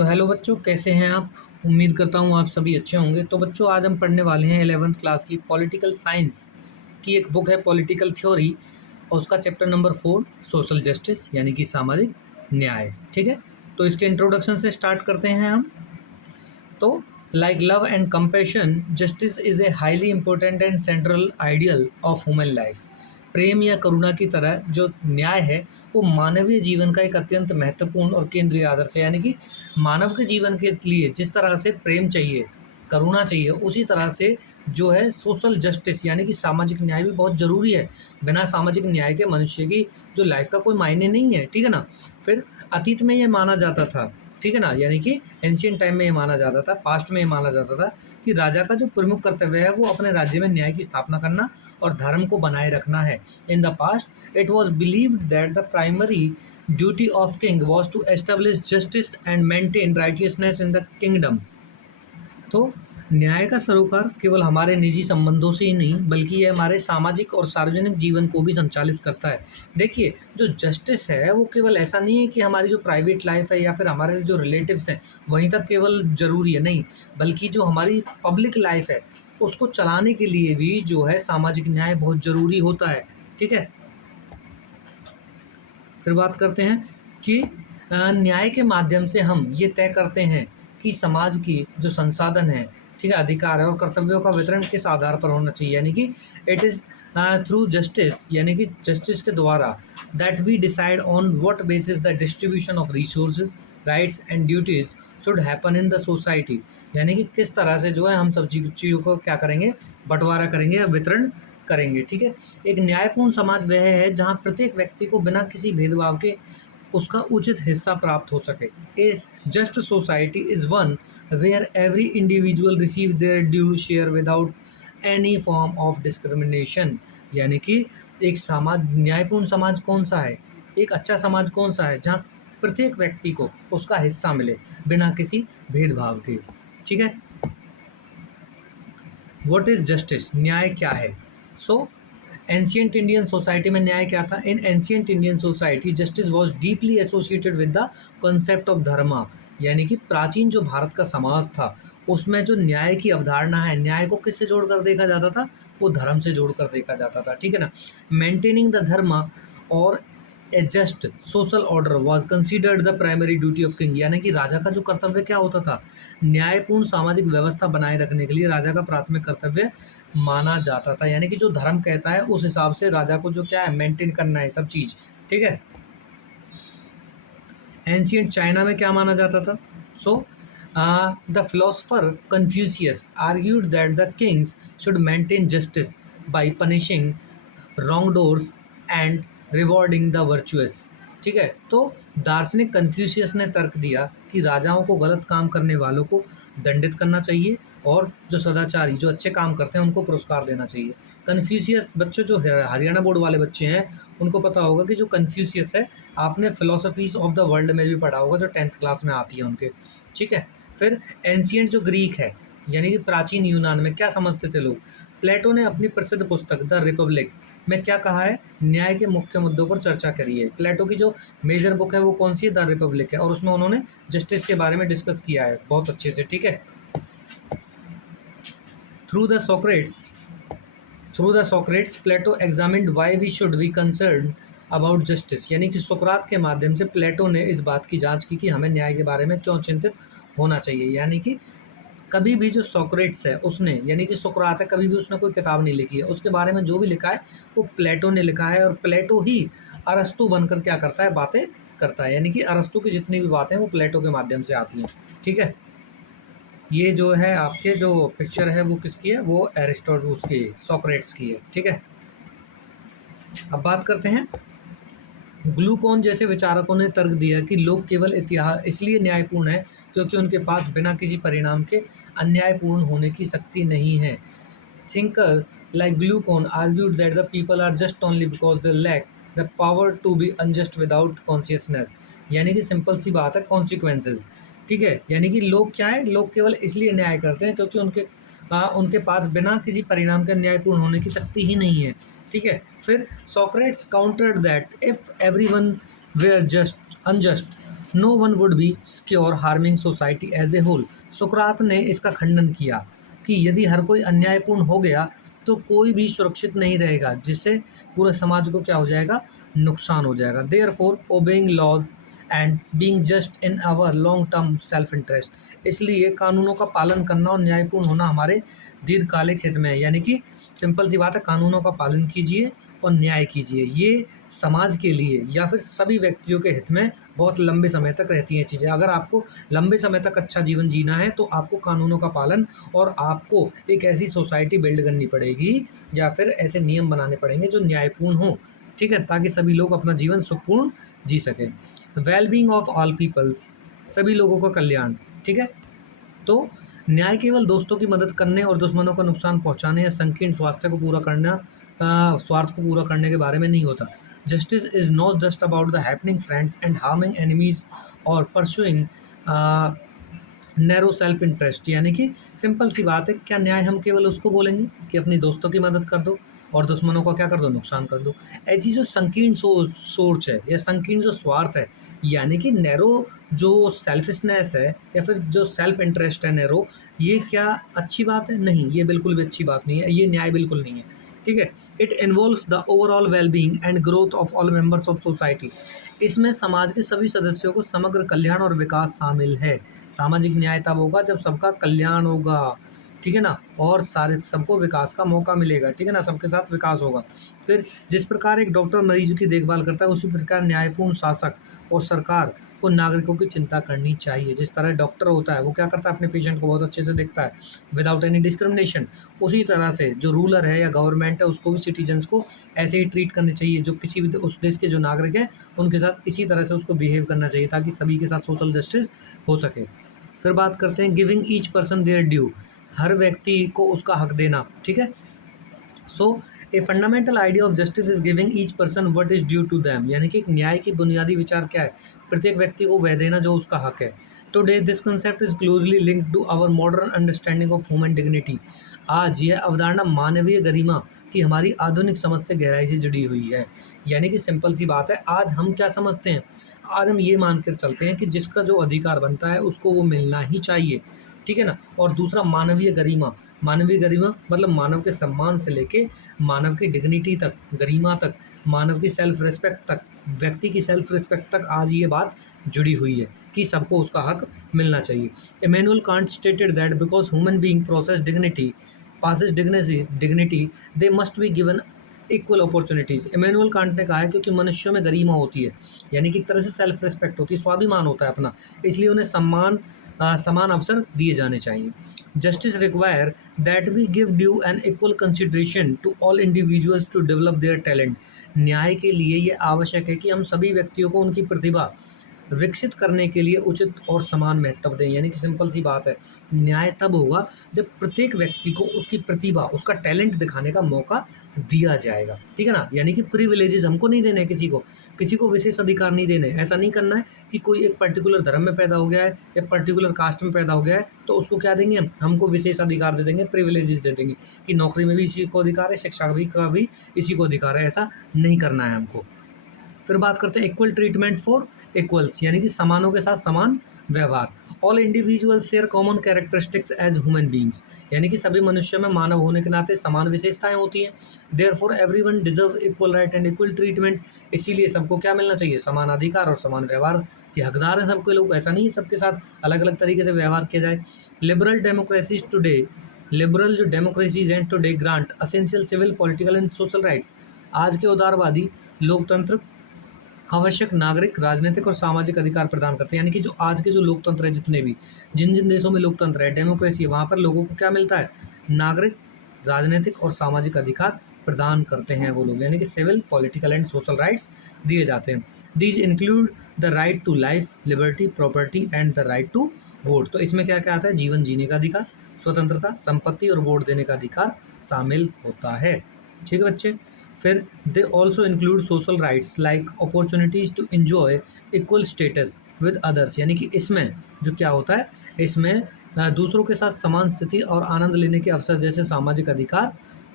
तो हेलो बच्चों, कैसे हैं आप। उम्मीद करता हूँ आप सभी अच्छे होंगे। तो बच्चों, आज हम पढ़ने वाले हैं 11वीं क्लास की पॉलिटिकल साइंस की एक बुक है पॉलिटिकल थ्योरी, और उसका चैप्टर नंबर 4 सोशल जस्टिस यानी कि सामाजिक न्याय। ठीक है, तो इसके इंट्रोडक्शन से स्टार्ट करते हैं हम। तो like love and compassion, justice is a highly important and central ideal of human life. प्रेम या करुणा की तरह जो न्याय है वो मानवीय जीवन का एक अत्यंत महत्वपूर्ण और केंद्रीय आदर्श है। यानी कि मानव के जीवन के लिए जिस तरह से प्रेम चाहिए, करुणा चाहिए, उसी तरह से जो है सोशल जस्टिस यानी कि सामाजिक न्याय भी बहुत ज़रूरी है। बिना सामाजिक न्याय के मनुष्य की जो लाइफ का कोई मायने नहीं है। ठीक है ना। फिर अतीत में ये माना जाता था, ठीक है ना, यानी कि एंशियंट टाइम में ये माना जाता था, पास्ट में ये माना जाता था कि राजा का जो प्रमुख कर्तव्य है वो अपने राज्य में न्याय की स्थापना करना और धर्म को बनाए रखना है। In the past it was believed that the primary duty of king was to establish justice and maintain righteousness in the kingdom. तो न्याय का सरोकार केवल हमारे निजी संबंधों से ही नहीं बल्कि ये हमारे सामाजिक और सार्वजनिक जीवन को भी संचालित करता है। देखिए, जो जस्टिस है वो केवल ऐसा नहीं है कि हमारी जो प्राइवेट लाइफ है या फिर हमारे जो रिलेटिव्स हैं वहीं तक केवल ज़रूरी है, नहीं, बल्कि जो हमारी पब्लिक लाइफ है उसको चलाने के लिए भी जो है सामाजिक न्याय बहुत ज़रूरी होता है। ठीक है, फिर बात करते हैं कि न्याय के माध्यम से हम ये तय करते हैं कि समाज की जो संसाधन है, ठीक है, अधिकार है और कर्तव्यों का वितरण किस आधार पर होना चाहिए। यानी कि इट इज़ थ्रू जस्टिस, यानी कि जस्टिस के द्वारा that we decide on what basis the distribution of resources, rights and duties should happen in the society. यानी कि किस तरह से जो है हम सब चीज़ों को क्या करेंगे, बंटवारा करेंगे या वितरण करेंगे। ठीक है, एक न्यायपूर्ण समाज वह है जहाँ प्रत्येक व्यक्ति को बिना किसी भेदभाव के उसका उचित हिस्सा प्राप्त हो सके। A just society is one where every individual receive their due share without any form of discrimination. यानी कि एक समाज, न्यायपूर्ण समाज कौन सा है, एक अच्छा समाज कौन सा है जहाँ प्रत्येक व्यक्ति को उसका हिस्सा मिले बिना किसी भेदभाव के। ठीक है, व्हाट इज जस्टिस, न्याय क्या है। सो एंशियंट इंडियन सोसाइटी में न्याय क्या था। In ancient Indian society justice was deeply associated with the concept of dharma. यानी कि प्राचीन जो भारत का समाज था उसमें जो न्याय की अवधारणा है, न्याय को किससे जोड़कर देखा जाता था, वो धर्म से जोड़कर देखा जाता था। ठीक है ना। मेंटेनिंग द धर्मा और a just social order was considered the primary duty of king. यानी कि राजा का जो कर्तव्य क्या होता था, न्यायपूर्ण सामाजिक व्यवस्था बनाए रखने के लिए राजा का प्राथमिक कर्तव्य माना जाता था। यानी कि जो धर्म कहता है उस हिसाब से राजा को जो क्या है मेंटेन करना है सब चीज़। ठीक है, एंशियंट चाइना में क्या माना जाता था। So the philosopher Confucius argued that the kings should maintain justice by punishing wrongdoers and rewarding the virtuous. ठीक है, तो दार्शनिक कन्फ्यूशियस ने तर्क दिया कि राजाओं को गलत काम करने वालों को दंडित करना चाहिए और जो सदाचारी जो अच्छे काम करते हैं उनको पुरस्कार देना चाहिए। कन्फ्यूशियस, बच्चों जो हरियाणा बोर्ड वाले बच्चे हैं उनको पता होगा कि जो कन्फ्यूशियस है, आपने फिलोसफीज ऑफ द वर्ल्ड में भी पढ़ा होगा जो 10th क्लास में आती है उनके। ठीक है, फिर एंशियंट जो ग्रीक है यानी कि प्राचीन यूनान में क्या समझते थे लोग। प्लेटो ने अपनी प्रसिद्ध पुस्तक द रिपब्लिक में क्या कहा है, न्याय के मुख्य मुद्दों पर चर्चा करी है। प्लेटो की जो मेजर बुक है वो कौन सी है, द रिपब्लिक है, और उसमें उन्होंने जस्टिस के बारे में डिस्कस किया है बहुत अच्छे से। ठीक है, through the Socrates Plato examined why we should be concern about justice. यानी कि सुकरात के माध्यम से प्लेटो ने इस बात की जांच की कि हमें न्याय के बारे में क्यों चिंतित होना चाहिए। यानी कि कभी भी जो सोक्रेट्स है उसने, यानी कि सुकरात है, कभी भी उसने कोई किताब नहीं लिखी है, उसके बारे में जो भी लिखा है वो प्लेटो ने लिखा है, और प्लेटो ही अरस्तु बनकर क्या करता है, बातें करता है। यानी कि अरस्तु की जितनी भी बातें हैं वो प्लेटो के माध्यम से आती हैं। ठीक है, ये जो है आपके जो पिक्चर है वो किसकी है, वो एरिस्टोटल उसकी सोक्रेट्स की है। ठीक है, अब बात करते हैं, ग्लूकोन जैसे विचारकों ने तर्क दिया कि लोग केवल इतिहास इसलिए न्यायपूर्ण है क्योंकि उनके पास बिना किसी परिणाम के अन्यायपूर्ण होने की शक्ति नहीं है। Thinker like Glaucon argued that the people are just only because they lack the power to be unjust without consciousness. यानी कि सिंपल सी बात है, कॉन्सिक्वेंसेज। ठीक है, यानी कि लोग क्या है, लोग केवल इसलिए न्याय करते हैं क्योंकि उनके पास बिना किसी परिणाम के न्यायपूर्ण होने की शक्ति ही नहीं है। ठीक है, फिर Socrates countered that if everyone were just unjust no one would be secure harming society as a whole. सुकरात ने इसका खंडन किया कि यदि हर कोई अन्यायपूर्ण हो गया तो कोई भी सुरक्षित नहीं रहेगा, जिससे पूरे समाज को क्या हो जाएगा, नुकसान हो जाएगा। Therefore obeying laws and being just in our long term self interest. इसलिए कानूनों का पालन करना और न्यायपूर्ण होना हमारे दीर्घकालिक हित में है। यानी कि सिंपल सी बात है, कानूनों का पालन कीजिए और न्याय कीजिए। ये समाज के लिए या फिर सभी व्यक्तियों के हित में बहुत लंबे समय तक रहती हैं चीज़ें। अगर आपको लंबे समय तक अच्छा जीवन जीना है तो आपको कानूनों का पालन और आपको एक ऐसी सोसाइटी बिल्ड करनी पड़ेगी या फिर ऐसे नियम बनाने पड़ेंगे जो न्यायपूर्ण हों, ठीक है, ताकि सभी लोग अपना जीवन सुखपूर्ण जी सकें। Well being of all peoples, सभी लोगों का कल्याण, ठीक है। तो न्याय केवल दोस्तों की मदद करने और दुश्मनों को नुकसान पहुंचाने या संकीर्ण स्वार्थ को पूरा करने के बारे में नहीं होता। Justice is not just about the happening friends and harming enemies और परसुइंग नैरो सेल्फ इंटरेस्ट। यानी कि सिंपल सी बात है, क्या न्याय हम केवल उसको बोलेंगे कि अपनी दोस्तों की मदद कर दो और दुश्मनों को क्या कर दो, नुकसान कर दो। ऐसी जो संकीर्ण सोच है या संकीर्ण जो स्वार्थ है, यानी कि नैरो जो सेल्फिशनेस है या फिर जो सेल्फ इंटरेस्ट है नैरो, ये क्या अच्छी बात है? नहीं, ये बिल्कुल भी अच्छी बात नहीं है, ये न्याय बिल्कुल नहीं है, ठीक है। It involves the overall wellbeing and growth of all members of society. इसमें समाज के सभी सदस्यों को समग्र कल्याण और विकास शामिल है। सामाजिक न्याय तब होगा जब सबका कल्याण होगा, ठीक है ना, और सारे सबको विकास का मौका मिलेगा, ठीक है ना, सबके साथ विकास होगा। फिर जिस प्रकार एक डॉक्टर मरीज की देखभाल करता है, उसी प्रकार न्यायपूर्ण शासक और सरकार को नागरिकों की चिंता करनी चाहिए। जिस तरह डॉक्टर होता है वो क्या करता है, अपने पेशेंट को बहुत अच्छे से देखता है विदाउट एनी डिस्क्रिमिनेशन, उसी तरह से जो रूलर है या गवर्नमेंट है उसको भी सिटीजन्स को ऐसे ही ट्रीट करने चाहिए। जो किसी भी उस देश के जो नागरिक हैं उनके साथ इसी तरह से उसको बिहेव करना चाहिए ताकि सभी के साथ सोशल जस्टिस हो सके। फिर बात करते हैं giving each person their due, हर व्यक्ति को उसका हक देना, ठीक है। So a fundamental idea of justice is giving each person what is due to them. यानी कि एक न्याय की बुनियादी विचार क्या है, प्रत्येक व्यक्ति को वह देना जो उसका हक है। Today this concept is closely linked to our modern understanding of human dignity. आज यह अवधारणा मानवीय गरिमा की हमारी आधुनिक समझ से गहराई से जुड़ी हुई है। यानी कि सिंपल सी बात है, आज हम क्या समझते हैं, आज हम ये मानकर चलते हैं कि जिसका जो अधिकार बनता है उसको वो मिलना ही चाहिए, ठीक है ना। और दूसरा मानवीय गरिमा, मानवीय गरिमा मतलब मानव के सम्मान से लेके मानव की डिग्निटी तक, गरिमा तक, मानव की सेल्फ रिस्पेक्ट तक, व्यक्ति की सेल्फ रिस्पेक्ट तक आज ये बात जुड़ी हुई है कि सबको उसका हक मिलना चाहिए। Immanuel Kant stated that because human being process dignity passes dignity they must be given equal opportunities. Immanuel Kant ने कहा है क्योंकि मनुष्यों में गरिमा होती है, यानी कि एक तरह से सेल्फ रिस्पेक्ट होती है, स्वाभिमान होता है अपना, इसलिए उन्हें समान अवसर दिए जाने चाहिए। Justice require that we give due and equal consideration to all individuals to develop their talent. न्याय के लिए ये आवश्यक है कि हम सभी व्यक्तियों को उनकी प्रतिभा विकसित करने के लिए उचित और समान महत्व दें। यानी कि सिंपल सी बात है, न्याय तब होगा जब प्रत्येक व्यक्ति को उसकी प्रतिभा, उसका टैलेंट दिखाने का मौका दिया जाएगा, ठीक है ना। यानी कि प्रिविलेजेस हमको नहीं देने, किसी को विशेष अधिकार नहीं देने। ऐसा नहीं करना है कि कोई एक पर्टिकुलर धर्म में पैदा हो गया है या पर्टिकुलर कास्ट में पैदा हो गया है तो उसको क्या देंगे, हमको विशेष अधिकार दे देंगे, प्रिविलेजेस दे देंगे कि नौकरी में भी इसी को अधिकार है, शिक्षा का भी इसी को अधिकार है। ऐसा नहीं करना है हमको। फिर बात करते हैं इक्वल ट्रीटमेंट फॉर इक्वल्स, यानी कि समानों के साथ समान व्यवहार। All individual share common characteristics as human beings, यानी कि सभी मनुष्य में मानव होने के नाते समान विशेषताएं होती हैं। Therefore every one deserve equal right and equal treatment, इसीलिए सबको क्या मिलना चाहिए, समान अधिकार और समान व्यवहार के हकदार हैं सबके लोग। ऐसा नहीं है सबके साथ अलग अलग तरीके से व्यवहार किया जाए। लिबरल जो डेमोक्रेसीज हैं today grant essential civil political and social rights. आज के उदारवादी लोकतंत्र आवश्यक नागरिक, राजनीतिक और सामाजिक अधिकार प्रदान करते हैं। यानी कि जो आज के जो लोकतंत्र है, जितने भी जिन जिन देशों में लोकतंत्र है, डेमोक्रेसी है, वहाँ पर लोगों को क्या मिलता है, नागरिक, राजनीतिक और सामाजिक अधिकार प्रदान करते हैं वो लोग, यानी कि civil political and social rights दिए जाते हैं। These include the right to life, liberty, property and the right to vote. तो इसमें क्या क्या आता है, जीवन जीने का अधिकार, स्वतंत्रता, संपत्ति और वोट देने का अधिकार शामिल होता है, ठीक है बच्चे। फिर they also include social rights like opportunities to enjoy equal status with others. यानी कि इसमें जो क्या होता है, इसमें दूसरों के साथ समान स्थिति और आनंद लेने के अवसर जैसे सामाजिक अधिकार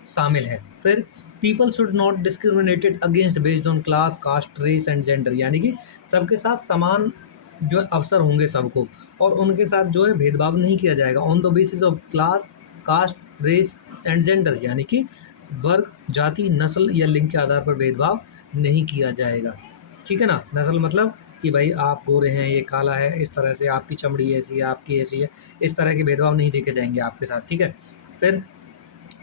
शामिल है। फिर people should not discriminated against based on class, caste, race and gender. यानी कि सबके साथ समान जो अवसर होंगे सबको, और उनके साथ जो है भेदभाव नहीं किया जाएगा on the basis of class, caste, race and gender, यानी कि वर्ग, जाति, नस्ल या लिंग के आधार पर भेदभाव नहीं किया जाएगा। ठीक है ना? नस्ल मतलब कि भाई आप गोरे हैं, ये काला है, इस तरह से आपकी चमड़ी ऐसी है, आपकी ऐसी है, इस तरह के भेदभाव नहीं देखे जाएंगे आपके साथ। ठीक है? फिर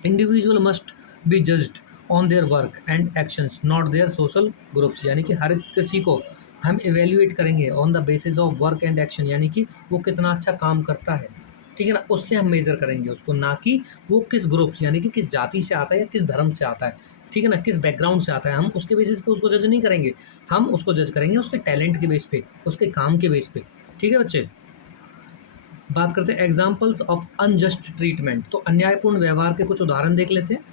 individual must be judged on their work and actions not their social groups, यानी कि हर किसी को हम इवेल्युएट करेंगे on the basis of work and action, यानी कि वो कितना अच्छा काम करता है। ठीक है ना? उससे हम मेजर करेंगे उसको, ना कि वो किस ग्रुप यानी कि किस जाति से आता है या किस धर्म से आता है। ठीक है ना? किस बैकग्राउंड से आता है, हम उसके बेसिस पे उसको जज नहीं करेंगे। हम उसको जज करेंगे उसके टैलेंट के बेस पे, उसके काम के बेस पे। ठीक है बच्चे? बात करते हैं एग्जाम्पल्स ऑफ अनजस्ट ट्रीटमेंट। तो अन्यायपूर्ण व्यवहार के कुछ उदाहरण देख लेते हैं।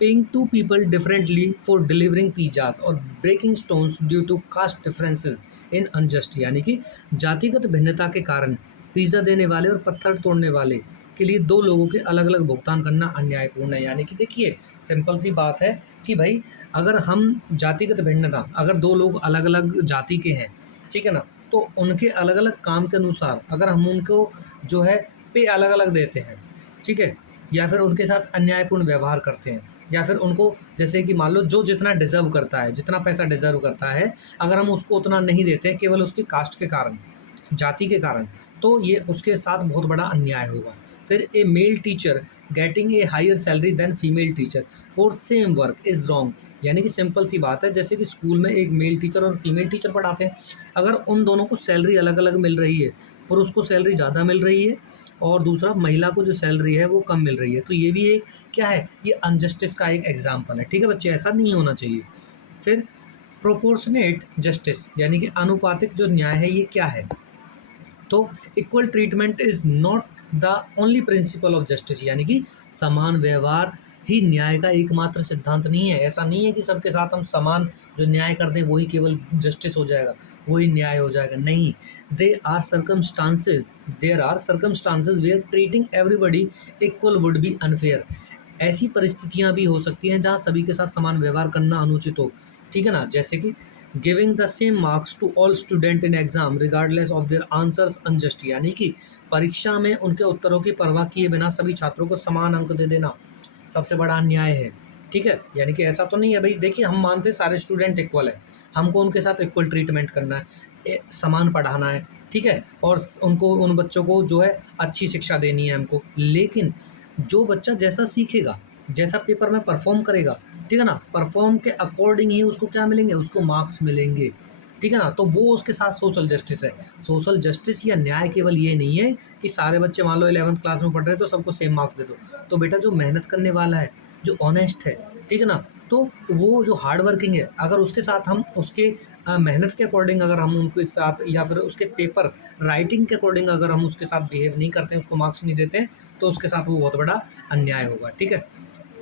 Paying to people differently for delivering pizzas और breaking stones due to caste differences in unjust, यानी कि जातिगत भिन्नता के कारण पिज्ज़ा देने वाले और पत्थर तोड़ने वाले के लिए दो लोगों के अलग अलग भुगतान करना अन्यायपूर्ण है। यानी कि देखिए, सिंपल सी बात है कि भाई अगर हम जातिगत भिन्नता, अगर दो लोग अलग अलग जाति के हैं, ठीक है ना, तो उनके अलग अलग काम के अनुसार अगर हम उनको जो है पे अलग अलग देते हैं, ठीक है, या फिर उनके साथ अन्यायपूर्ण व्यवहार करते हैं, या फिर उनको जैसे कि मान लो जो जितना डिजर्व करता है, जितना पैसा डिजर्व करता है, अगर हम उसको उतना नहीं देते हैं केवल उसकी कास्ट के कारण, जाति के कारण, तो ये उसके साथ बहुत बड़ा अन्याय होगा। फिर a male teacher getting a higher salary than female teacher for same work is wrong, यानी कि सिंपल सी बात है, जैसे कि स्कूल में एक मेल टीचर और फीमेल टीचर पढ़ाते हैं, अगर उन दोनों को सैलरी अलग अलग मिल रही है, और उसको सैलरी ज़्यादा मिल रही है और दूसरा महिला को जो सैलरी है वो कम मिल रही है, तो ये भी एक क्या है, ये अनजस्टिस का एक एग्जाम्पल है। ठीक है बच्चे, ऐसा नहीं होना चाहिए। फिर प्रोपोर्शनेट जस्टिस, यानी कि आनुपातिक जो न्याय है ये क्या है, तो equal treatment is not the only principal of justice, यानी कि समान व्यवहार ही न्याय का एकमात्र सिद्धांत नहीं है। ऐसा नहीं है कि सबके साथ हम समान जो न्याय कर दें वही केवल जस्टिस हो जाएगा, वही न्याय हो जाएगा, नहीं। There are circumstances where treating everybody equal would be unfair, ऐसी परिस्थितियां भी हो सकती हैं जहां सभी के साथ समान व्यवहार करना अनुचित हो। ठीक है ना? जैसे कि giving the same marks to all student in exam regardless of their answers unjust, यानी कि परीक्षा में उनके उत्तरों की परवाह किए बिना सभी छात्रों को समान अंक दे देना सबसे बड़ा अन्याय है। ठीक है? यानी कि ऐसा तो नहीं है भाई, देखिए हम मानते हैं सारे स्टूडेंट इक्वल है, हमको उनके साथ इक्वल ट्रीटमेंट करना है, समान पढ़ाना है, ठीक है, और उनको उन बच्चों को जो है अच्छी शिक्षा देनी है हमको, लेकिन जो बच्चा जैसा सीखेगा, जैसा पेपर में परफॉर्म करेगा, ठीक है ना, परफॉर्म के अकॉर्डिंग ही उसको क्या मिलेंगे, उसको मार्क्स मिलेंगे। ठीक है ना? तो वो उसके साथ सोशल जस्टिस है। सोशल जस्टिस या न्याय केवल ये नहीं है कि सारे बच्चे मान लो 11th क्लास में पढ़ रहे हैं तो सबको सेम मार्क्स दे दो। तो बेटा जो मेहनत करने वाला है, जो ऑनेस्ट है, ठीक है ना, तो वो जो हार्ड वर्किंग है, अगर उसके साथ हम उसके मेहनत के अकॉर्डिंग अगर हम उनके साथ, या फिर उसके पेपर राइटिंग के अकॉर्डिंग अगर हम उसके साथ बिहेव नहीं करते हैं, उसको मार्क्स नहीं देते हैं, तो उसके साथ वो बहुत बड़ा अन्याय होगा। ठीक है?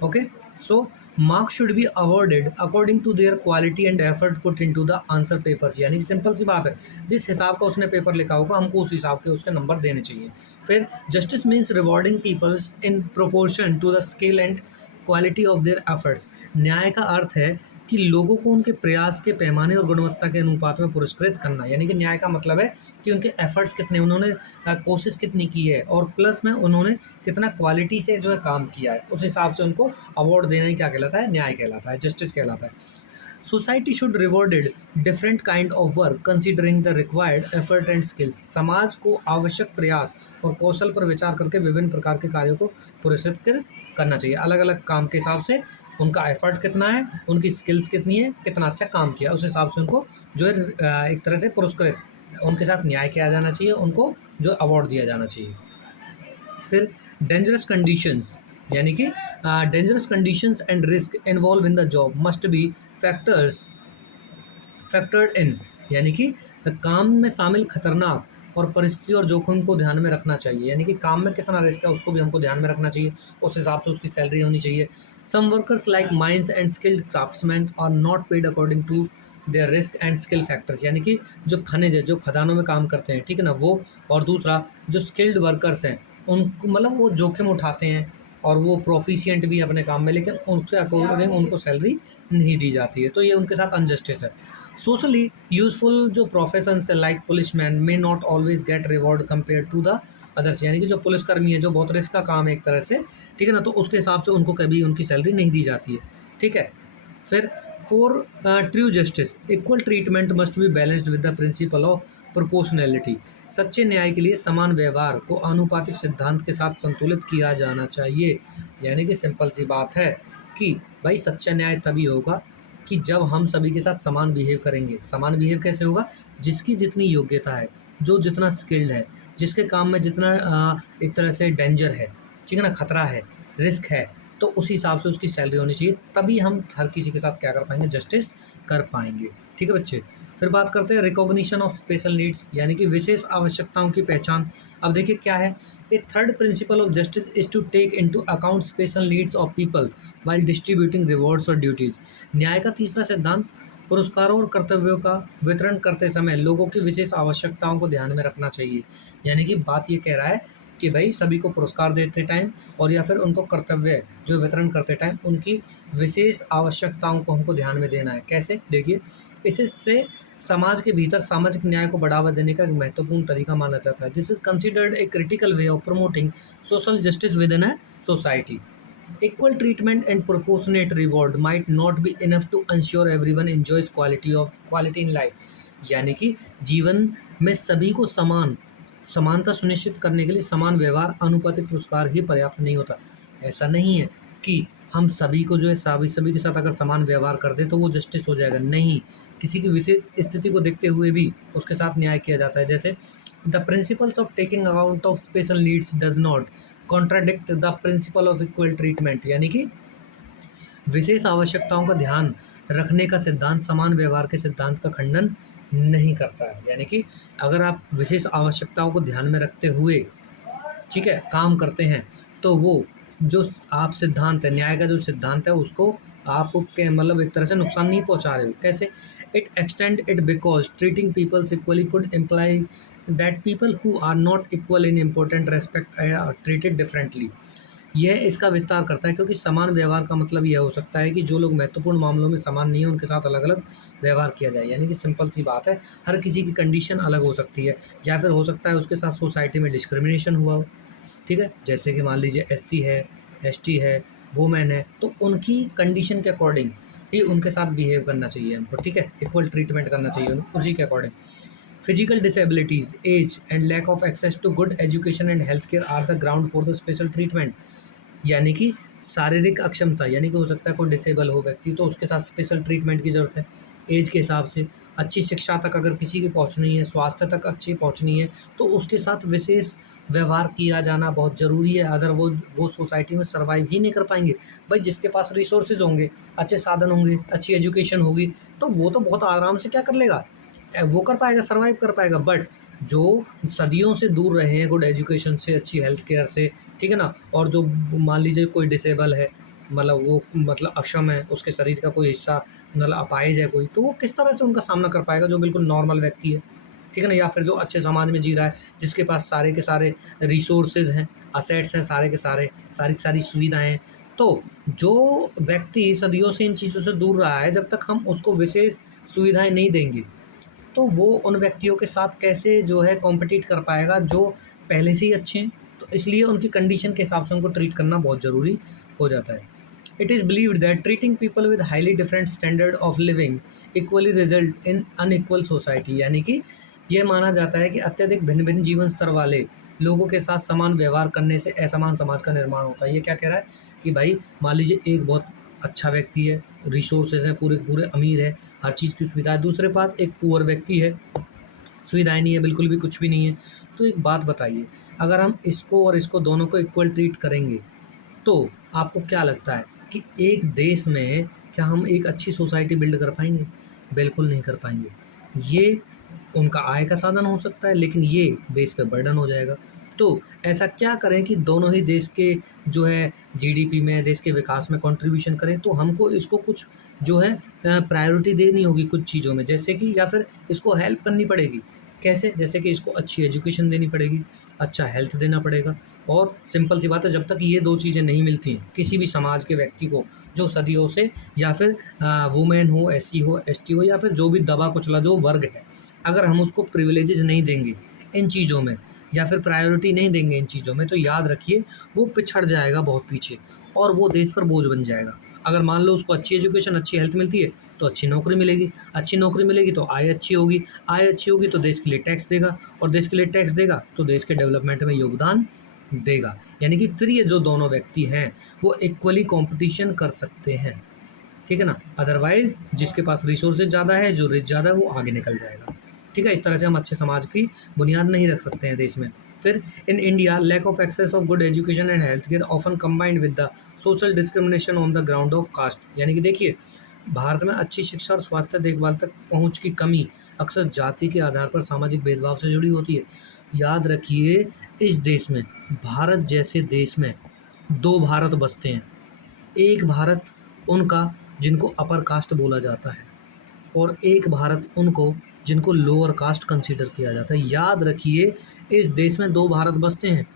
Okay, so marks should be awarded according to their quality and effort put into the answer papers, यानी कि सिंपल सी बात है, जिस हिसाब का उसने पेपर लिखा होगा हमको उस हिसाब के उसके नंबर देने चाहिए। फिर justice means rewarding peoples in proportion to the skill and quality of their efforts, न्याय का अर्थ है कि लोगों को उनके प्रयास के पैमाने और गुणवत्ता के अनुपात में पुरस्कृत करना, यानी कि न्याय का मतलब है कि उनके एफर्ट्स कितने, उन्होंने कोशिश कितनी की है, और प्लस में उन्होंने कितना क्वालिटी से जो है काम किया है, उस हिसाब से उनको अवार्ड देना ही क्या कहलाता है, न्याय कहलाता है, जस्टिस कहलाता है। Society should rewarded different kind of work considering the required effort and skills, समाज को आवश्यक प्रयास और कौशल पर विचार करके विभिन्न प्रकार के कार्यों को पुरस्कृत करना चाहिए। अलग अलग काम के हिसाब से उनका एफर्ट कितना है, उनकी स्किल्स कितनी है, कितना अच्छा काम किया, उस हिसाब से उनको जो है एक तरह से पुरस्कृत, उनके साथ न्याय किया जाना चाहिए, उनको जो अवार्ड दिया जाना चाहिए। फिर डेंजरस कंडीशंस, यानी कि dangerous conditions and risk involve in the job must be factored इन, यानी कि काम में शामिल खतरनाक और परिस्थिति और जोखिम को ध्यान में रखना चाहिए, यानी कि काम में कितना रिस्क है उसको भी हमको ध्यान में रखना चाहिए, उस हिसाब से उसकी सैलरी होनी चाहिए। Some workers like mines and skilled craftsman are not paid according to their risk and skill factors, यानी कि जो खनिज है, जो खदानों में काम करते हैं, ठीक है ना, वो, और दूसरा जो स्किल्ड वर्कर्स हैं उनको, मतलब वो जोखिम उठाते हैं और वो प्रोफिशिएंट भी अपने काम में, लेकिन उसके अकॉर्डिंग उनको सैलरी नहीं दी जाती है, तो ये उनके साथ अनजस्टिस है। सोशली यूजफुल जो प्रोफेशंस है like policeman may not always get reward compare to the others, यानी कि जो पुलिसकर्मी है जो बहुत रिस्क का काम है एक तरह से, ठीक है ना, तो उसके हिसाब से उनको कभी उनकी सैलरी नहीं दी जाती है, ठीक है। फिर for true justice equal treatment must be balanced with the principle of proportionality, सच्चे न्याय के लिए समान व्यवहार को आनुपातिक सिद्धांत के साथ संतुलित किया जाना चाहिए। यानी कि सिंपल सी बात है कि भाई सच्चा न्याय तभी होगा कि जब हम सभी के साथ समान बिहेव करेंगे। समान बिहेव कैसे होगा? जिसकी जितनी योग्यता है, जो जितना स्किल्ड है, जिसके काम में जितना एक तरह से डेंजर है, ठीक है ना, खतरा है, रिस्क है, तो उस हिसाब से उसकी सैलरी होनी चाहिए, तभी हम हर किसी के साथ क्या कर पाएंगे? जस्टिस कर पाएंगे, ठीक है बच्चे। फिर बात करते हैं रिकॉग्निशन ऑफ स्पेशल नीड्स, यानी कि विशेष आवश्यकताओं की पहचान। अब देखिए क्या है, a third principle of justice is to take into account special needs of people while distributing rewards और ड्यूटीज। न्याय का तीसरा सिद्धांत पुरस्कारों और कर्तव्यों का वितरण करते समय लोगों की विशेष आवश्यकताओं को ध्यान में रखना चाहिए। यानी कि बात ये कह रहा है कि भाई सभी को पुरस्कार देते टाइम और या फिर उनको कर्तव्य जो वितरण करते टाइम उनकी विशेष आवश्यकताओं को हमको ध्यान में देना है। कैसे? देखिए, इससे समाज के भीतर सामाजिक न्याय को बढ़ावा देने का एक महत्वपूर्ण तरीका माना जाता है। This is considered a critical way of promoting social justice with in a society. Equal treatment and proportionate reward might not be enough to ensure everyone enjoys quality in life। यानी कि जीवन में सभी को समानता सुनिश्चित करने के लिए समान व्यवहार अनुपातिक पुरस्कार ही पर्याप्त नहीं होता। ऐसा नहीं है कि हम सभी को जो है सभी के साथ अगर समान व्यवहार कर दें तो वो जस्टिस हो जाएगा। नहीं, किसी की विशेष स्थिति को देखते हुए भी उसके साथ न्याय किया जाता है। जैसे the principles of taking account of special needs does not contradict the principle of equal treatment, यानी कि विशेष आवश्यकताओं का ध्यान रखने का सिद्धांत समान व्यवहार के सिद्धांत का खंडन नहीं करता है। यानी कि अगर आप विशेष आवश्यकताओं को ध्यान में रखते हुए, ठीक है, काम करते हैं तो वो जो आप सिद्धांत है, न्याय का जो सिद्धांत है, उसको आप के मतलब एक तरह से नुकसान नहीं पहुंचा रहे हो। कैसे? It extend it because treating peoples equally could imply that people who are not equal in important respect are treated differently. यह इसका विस्तार करता है क्योंकि समान व्यवहार का मतलब यह हो सकता है कि जो लोग महत्वपूर्ण मामलों में समान नहीं है उनके साथ अलग अलग व्यवहार किया जाए। यानी कि सिंपल सी बात है, हर किसी की कंडीशन अलग हो सकती है, या फिर हो सकता है उसके साथ सोसाइटी में डिस्क्रिमिनेशन हुआ हो, ठीक है। जैसे कि मान लीजिए एससी है, एसटी है, वुमेन है, तो उनकी कंडीशन के अकॉर्डिंग ही उनके साथ बिहेव करना चाहिए हमको, ठीक है, इक्वल ट्रीटमेंट करना चाहिए उनको उसी के according. Physical disabilities, age and lack of access to good education and health care are the ground for the special treatment. यानी कि शारीरिक अक्षमता, यानी कि हो सकता है कोई डिसेबल हो व्यक्ति तो उसके साथ स्पेशल ट्रीटमेंट की ज़रूरत है। एज के हिसाब से अच्छी शिक्षा तक अगर किसी की पहुंचनी है, स्वास्थ्य तक अच्छी पहुंचनी है, तो उसके साथ विशेष व्यवहार किया जाना बहुत ज़रूरी है। अगर वो सोसाइटी में सर्वाइव ही नहीं कर पाएंगे। भाई जिसके पास रिसोर्सेज होंगे, अच्छे साधन होंगे, अच्छी एजुकेशन होगी, तो वो तो बहुत आराम से क्या कर लेगा, वो कर पाएगा, सर्वाइव कर पाएगा। बट जो सदियों से दूर रहे हैं गुड एजुकेशन से, अच्छी हेल्थ केयर से, ठीक है ना, और जो मान लीजिए कोई डिसेबल है, मतलब वो मतलब अक्षम है, उसके शरीर का कोई हिस्सा मतलब अपाहिज है कोई, तो वो किस तरह से उनका सामना कर पाएगा जो बिल्कुल नॉर्मल व्यक्ति है, ठीक है ना, या फिर जो अच्छे समाज में जी रहा है, जिसके पास सारे के सारे रिसोर्सेज हैं, असेट्स हैं, सारे के सारे, सारी की सारी सुविधाएं हैं। तो जो व्यक्ति सदियों से इन चीज़ों से दूर रहा है, जब तक हम उसको विशेष सुविधाएं नहीं देंगे तो वो उन व्यक्तियों के साथ कैसे जो है कॉम्पिटिट कर पाएगा जो पहले से ही अच्छे हैं। तो इसलिए उनकी कंडीशन के हिसाब से उनको ट्रीट करना बहुत ज़रूरी हो जाता है। It is believed that treating people with highly different standard of living equally result in unequal society. यानी कि यह माना जाता है कि अत्यधिक भिन्न भिन्न जीवन स्तर वाले लोगों के साथ समान व्यवहार करने से असमान समाज का निर्माण होता है। ये क्या कह रहा है कि भाई मान लीजिए एक बहुत अच्छा व्यक्ति है, रिसोर्सेज हैं, पूरे पूरे अमीर है, हर चीज़ की सुविधा है, दूसरे पास एक पुअर व्यक्ति है, सुविधाएं नहीं है, बिल्कुल भी कुछ भी नहीं है। तो एक बात बताइए, अगर हम इसको और इसको दोनों को इक्वल ट्रीट करेंगे तो आपको क्या लगता है कि एक देश में क्या हम एक अच्छी सोसाइटी बिल्ड कर पाएंगे? बिल्कुल नहीं कर पाएंगे। ये उनका आय का साधन हो सकता है, लेकिन ये देश पे बर्डन हो जाएगा। तो ऐसा क्या करें कि दोनों ही देश के जो है जीडीपी में, देश के विकास में कंट्रीब्यूशन करें? तो हमको इसको कुछ जो है प्रायोरिटी देनी होगी कुछ चीज़ों में, जैसे कि या फिर इसको हेल्प करनी पड़ेगी। कैसे? जैसे कि इसको अच्छी एजुकेशन देनी पड़ेगी, अच्छा हेल्थ देना पड़ेगा, और सिंपल सी बात है, जब तक ये 2 चीज़ें नहीं मिलती हैं किसी भी समाज के व्यक्ति को, जो सदियों से, या फिर वुमेन हो, एससी हो, एसटी हो, या फिर जो भी दबा कुचला जो वर्ग है, अगर हम उसको प्रिविलेजेस नहीं देंगे इन चीज़ों में, या फिर प्रायोरिटी नहीं देंगे इन चीज़ों में, तो याद रखिए वो पिछड़ जाएगा बहुत पीछे, और वो देश पर बोझ बन जाएगा। अगर मान लो उसको अच्छी एजुकेशन, अच्छी हेल्थ मिलती है, तो अच्छी नौकरी मिलेगी, अच्छी नौकरी मिलेगी तो आय अच्छी होगी, आय अच्छी होगी तो देश के लिए टैक्स देगा, और देश के लिए टैक्स देगा तो देश के डेवलपमेंट में योगदान देगा। यानी कि फिर ये जो दोनों व्यक्ति हैं वो इक्वली कॉम्पिटिशन कर सकते हैं, ठीक है ना। अदरवाइज जिसके पास रिसोर्सेज ज़्यादा है, जो रिच ज़्यादा है, वो आगे निकल जाएगा, ठीक है। इस तरह से हम अच्छे समाज की बुनियाद नहीं रख सकते हैं देश में। फिर in India lack of access of good education and health care often combined with the social discrimination on the ground of caste. यानी कि देखिए, भारत में अच्छी शिक्षा और स्वास्थ्य देखभाल तक पहुंच की कमी अक्सर जाति के आधार पर सामाजिक भेदभाव से जुड़ी होती है। याद रखिए, इस देश में, भारत जैसे देश में 2 भारत बसते हैं। एक भारत उनका जिनको अपर कास्ट बोला जाता है, और एक भारत उनको जिनको लोअर कास्ट कंसीडर किया जाता है। याद रखिए, इस देश में 2 भारत बसते हैं।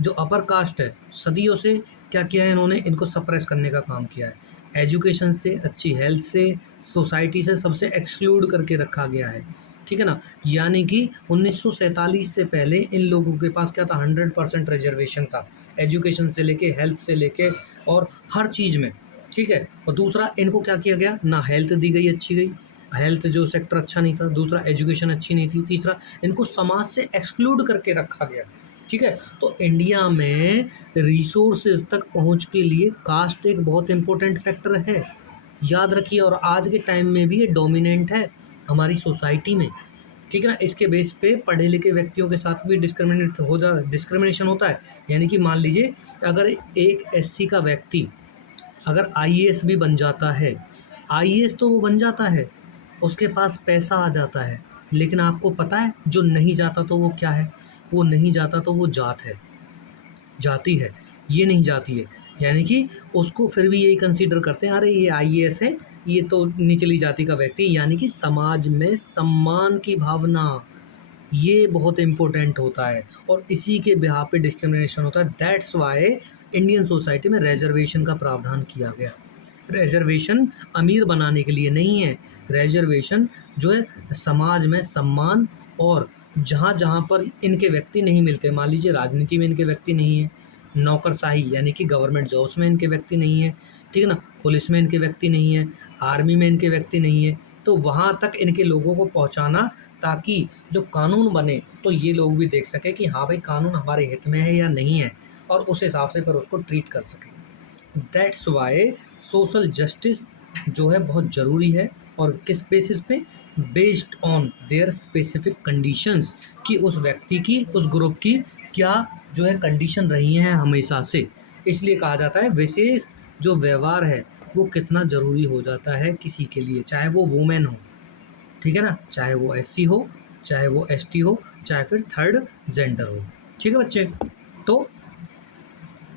जो अपर कास्ट है, सदियों से क्या किया है इन्होंने, इनको सप्रेस करने का काम किया है। एजुकेशन से, अच्छी हेल्थ से, सोसाइटी से सबसे एक्सक्लूड करके रखा गया है, ठीक है ना। यानी कि 1947 से पहले इन लोगों के पास क्या था, 100% रिजर्वेशन था, एजुकेशन से लेके, हेल्थ से लेके, और हर चीज़ में, ठीक है। और दूसरा, इनको क्या किया गया, ना हेल्थ दी गई अच्छी गई, हेल्थ जो सेक्टर अच्छा नहीं था, दूसरा एजुकेशन अच्छी नहीं थी, तीसरा इनको समाज से एक्सक्लूड करके रखा गया, ठीक है। तो इंडिया में रिसोर्सेज तक पहुंच के लिए कास्ट एक बहुत इंपॉर्टेंट फैक्टर है, याद रखिए। और आज के टाइम में भी ये डोमिनेंट है हमारी सोसाइटी में, ठीक है ना। इसके बेस पे पढ़े लिखे व्यक्तियों के साथ भी डिस्क्रिमिनेशन होता है। यानी कि मान लीजिए, अगर एक एससी का व्यक्ति अगर आईएएस भी बन जाता है, आईएएस तो वो बन जाता है, उसके पास पैसा आ जाता है, लेकिन आपको पता है जो नहीं जाता तो वो क्या है, वो नहीं जाता तो वो जात है, जाति है, ये नहीं जाती है। यानी कि उसको फिर भी यही कंसीडर करते हैं, अरे ये आईएएस है, ये तो निचली जाति का व्यक्ति। यानी कि समाज में सम्मान की भावना, ये बहुत इम्पोर्टेंट होता है, और इसी के बिहाफ पे डिस्क्रिमिनेशन होता है। दैट्स वाई इंडियन सोसाइटी में रिजर्वेशन का प्रावधान किया गया। रिजर्वेशन अमीर बनाने के लिए नहीं है, रिजर्वेशन जो है समाज में सम्मान, और जहाँ जहाँ पर इनके व्यक्ति नहीं मिलते, मान लीजिए राजनीति में इनके व्यक्ति नहीं है, नौकरशाही यानी कि गवर्नमेंट जॉब्स में इनके व्यक्ति नहीं है, ठीक है ना, पुलिस में इनके व्यक्ति नहीं है, आर्मी में इनके व्यक्ति नहीं है, तो वहाँ तक इनके लोगों को पहुँचाना, ताकि जो कानून बने तो ये लोग भी देख सकें कि हाँ भाई, कानून हमारे हित में है या नहीं है, और उस हिसाब से फिर उसको ट्रीट कर सकें। दैट्स वाई सोशल जस्टिस जो है बहुत ज़रूरी है, और किस बेसिस पे, based on their specific conditions, कि उस व्यक्ति की, उस ग्रुप की क्या जो है कंडीशन रही हैं हमेशा से। इसलिए कहा जाता है विशेष जो व्यवहार है वो कितना ज़रूरी हो जाता है किसी के लिए, चाहे वो वुमेन हो, ठीक है ना, चाहे वो एससी हो, चाहे वो एसटी हो, चाहे फिर थर्ड जेंडर हो, ठीक है बच्चे। तो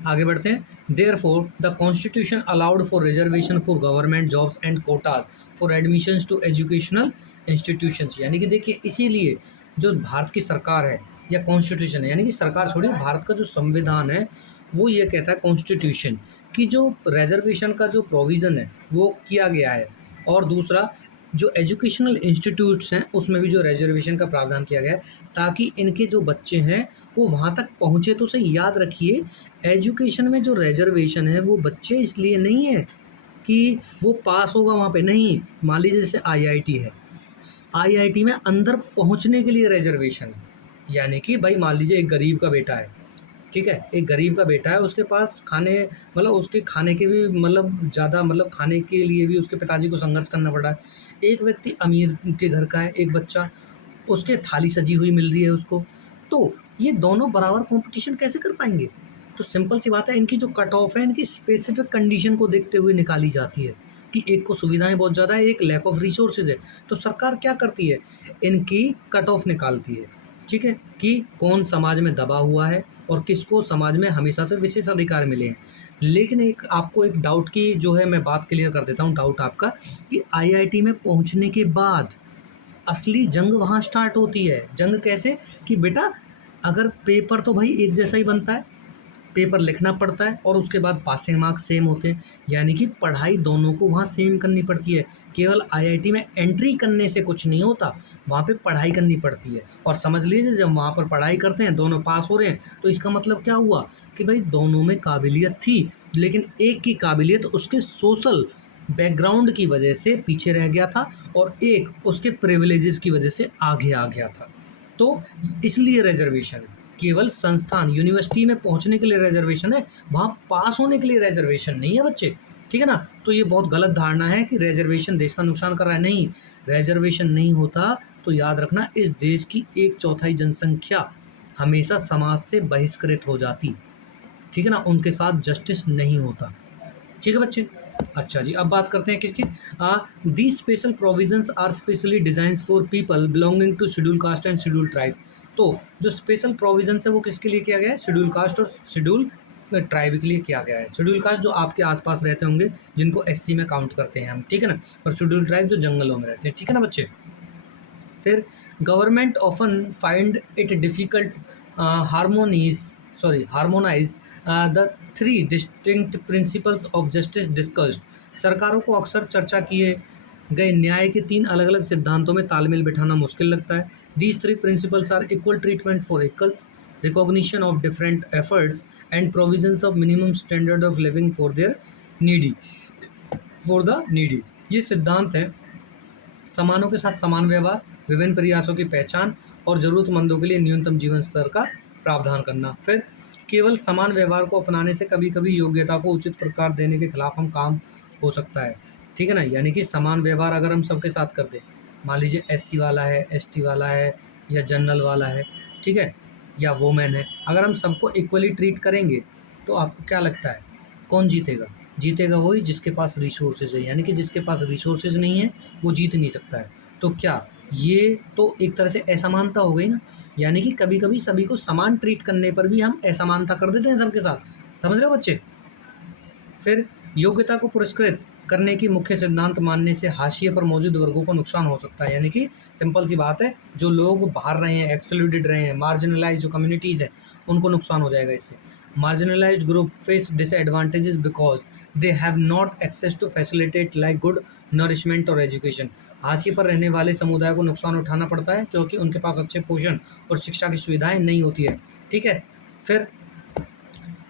आगे बढ़ते हैं। Therefore the constitution allowed for reservation for government jobs and quotas for admissions to educational institutions. यानी कि देखिए, इसीलिए जो भारत की सरकार है, या कॉन्स्टिट्यूशन है, यानी कि सरकार छोड़िए, भारत का जो संविधान है वो ये कहता है, कॉन्स्टिट्यूशन, कि जो रिजर्वेशन का जो प्रोविज़न है वो किया गया है, और दूसरा जो एजुकेशनल इंस्टीट्यूट्स हैं उसमें भी जो रिजर्वेशन का प्रावधान किया गया है, ताकि इनके जो बच्चे हैं वो वहाँ तक पहुँचे। तो सही याद रखिए, एजुकेशन में जो रिजर्वेशन है वो बच्चे इसलिए नहीं है कि वो पास होगा वहाँ पे, नहीं। मान लीजिए जैसे आईआईटी है, आईआईटी में अंदर पहुँचने के लिए रिजर्वेशन है। यानी कि भाई मान लीजिए एक गरीब का बेटा है, ठीक है, एक गरीब का बेटा है, उसके पास खाने, मतलब उसके खाने के भी मतलब ज़्यादा, मतलब खाने के लिए भी उसके पिताजी को संघर्ष करना पड़ रहा है। एक व्यक्ति अमीर के घर का है, एक बच्चा, उसके थाली सजी हुई मिल रही है उसको, तो ये दोनों बराबर कंपटीशन कैसे कर पाएंगे। तो सिंपल सी बात है, इनकी जो कट ऑफ है इनकी स्पेसिफिक कंडीशन को देखते हुए निकाली जाती है, कि एक को सुविधाएं बहुत ज़्यादा है, एक लैक ऑफ रिसोर्सेज है। तो सरकार क्या करती है, इनकी कट ऑफ निकालती है, ठीक है, कि कौन समाज में दबा हुआ है और किसको समाज में हमेशा से विशेष अधिकार मिले हैं। लेकिन एक आपको एक डाउट की जो है मैं बात क्लियर कर देता हूँ, डाउट आपका, कि आईआईटी में पहुँचने के बाद असली जंग वहाँ स्टार्ट होती है। जंग कैसे कि बेटा अगर पेपर तो भाई एक जैसा ही बनता है, पेपर लिखना पड़ता है और उसके बाद पासिंग मार्क्स सेम होते हैं, यानी कि पढ़ाई दोनों को वहाँ सेम करनी पड़ती है। केवल आईआईटी में एंट्री करने से कुछ नहीं होता, वहाँ पे पढ़ाई करनी पड़ती है। और समझ लीजिए जब वहाँ पर पढ़ाई करते हैं दोनों पास हो रहे हैं, तो इसका मतलब क्या हुआ कि भाई दोनों में काबिलियत थी, लेकिन एक की काबिलियत उसके सोशल बैकग्राउंड की वजह से पीछे रह गया था और एक उसके प्रिविलेजेस की वजह से आगे आ गया था। तो इसलिए रिजर्वेशन है, केवल संस्थान यूनिवर्सिटी में पहुंचने के लिए रिजर्वेशन है, वहाँ पास होने के लिए रिजर्वेशन नहीं है बच्चे, ठीक है ना। तो ये बहुत गलत धारणा है कि रिजर्वेशन देश का नुकसान कर रहा है। नहीं, रिजर्वेशन नहीं होता तो याद रखना इस देश की 1/4 जनसंख्या हमेशा समाज से बहिष्कृत हो जाती, ठीक है ना, उनके साथ जस्टिस नहीं होता। ठीक है बच्चे। अच्छा जी, अब बात करते हैं किसकी। These special provisions are specially design for people belonging to schedule caste and schedule tribe. तो जो स्पेशल प्रोविजंस है वो किसके लिए किया गया है, शेड्यूल कास्ट और शेड्यूल ट्राइब के लिए किया गया है। शेड्यूल कास्ट जो आपके आसपास रहते होंगे, जिनको एससी में काउंट करते हैं हम, ठीक है ना, और शेड्यूल ट्राइब जो जंगलों में रहते हैं, ठीक है ना बच्चे। फिर government often find it difficult harmonise the three distinct principles of justice discussed. सरकारों को अक्सर चर्चा किए गए न्याय के 3 अलग अलग सिद्धांतों में तालमेल बिठाना मुश्किल लगता है। These 3 principles are equal treatment for equals, recognition of different efforts and provisions of minimum standard of living for the needy. ये सिद्धांत है समानों के साथ समान व्यवहार, विभिन्न प्रयासों की पहचान और ज़रूरतमंदों के लिए न्यूनतम जीवन स्तर का प्रावधान करना। फिर केवल समान व्यवहार को अपनाने से कभी कभी योग्यता को उचित प्रकार देने के खिलाफ हम काम हो सकता है, ठीक है ना। यानी कि समान व्यवहार अगर हम सबके साथ कर दें, मान लीजिए एससी वाला है, एसटी वाला है, या जनरल वाला है, ठीक है, या वोमेन है, अगर हम सबको इक्वली ट्रीट करेंगे तो आपको क्या लगता है कौन जीतेगा? जीतेगा वही जिसके पास रिसोर्सेज है, यानी कि जिसके पास रिसोर्सेज नहीं है वो जीत नहीं सकता है। तो क्या ये तो एक तरह से असमानता हो गई ना, यानी कि कभी कभी सभी को समान ट्रीट करने पर भी हम असमानता कर देते हैं सबके साथ, समझ रहे हो बच्चे। फिर योग्यता को पुरस्कृत करने की मुख्य सिद्धांत मानने से हाशिए पर मौजूद वर्गों को नुकसान हो सकता है, यानी कि सिंपल सी बात है, जो लोग बाहर रहे हैं, एक्सक्लूडेड रहे हैं, मार्जिनलाइज जो कम्युनिटीज़ हैं, उनको नुकसान हो जाएगा इससे। Marginalized group face disadvantages because they have not access to facilitate like good nourishment और एजुकेशन। हाशिए पर रहने वाले समुदाय को नुकसान उठाना पड़ता है क्योंकि उनके पास अच्छे पोषण और शिक्षा की सुविधाएं नहीं होती है, ठीक है। फिर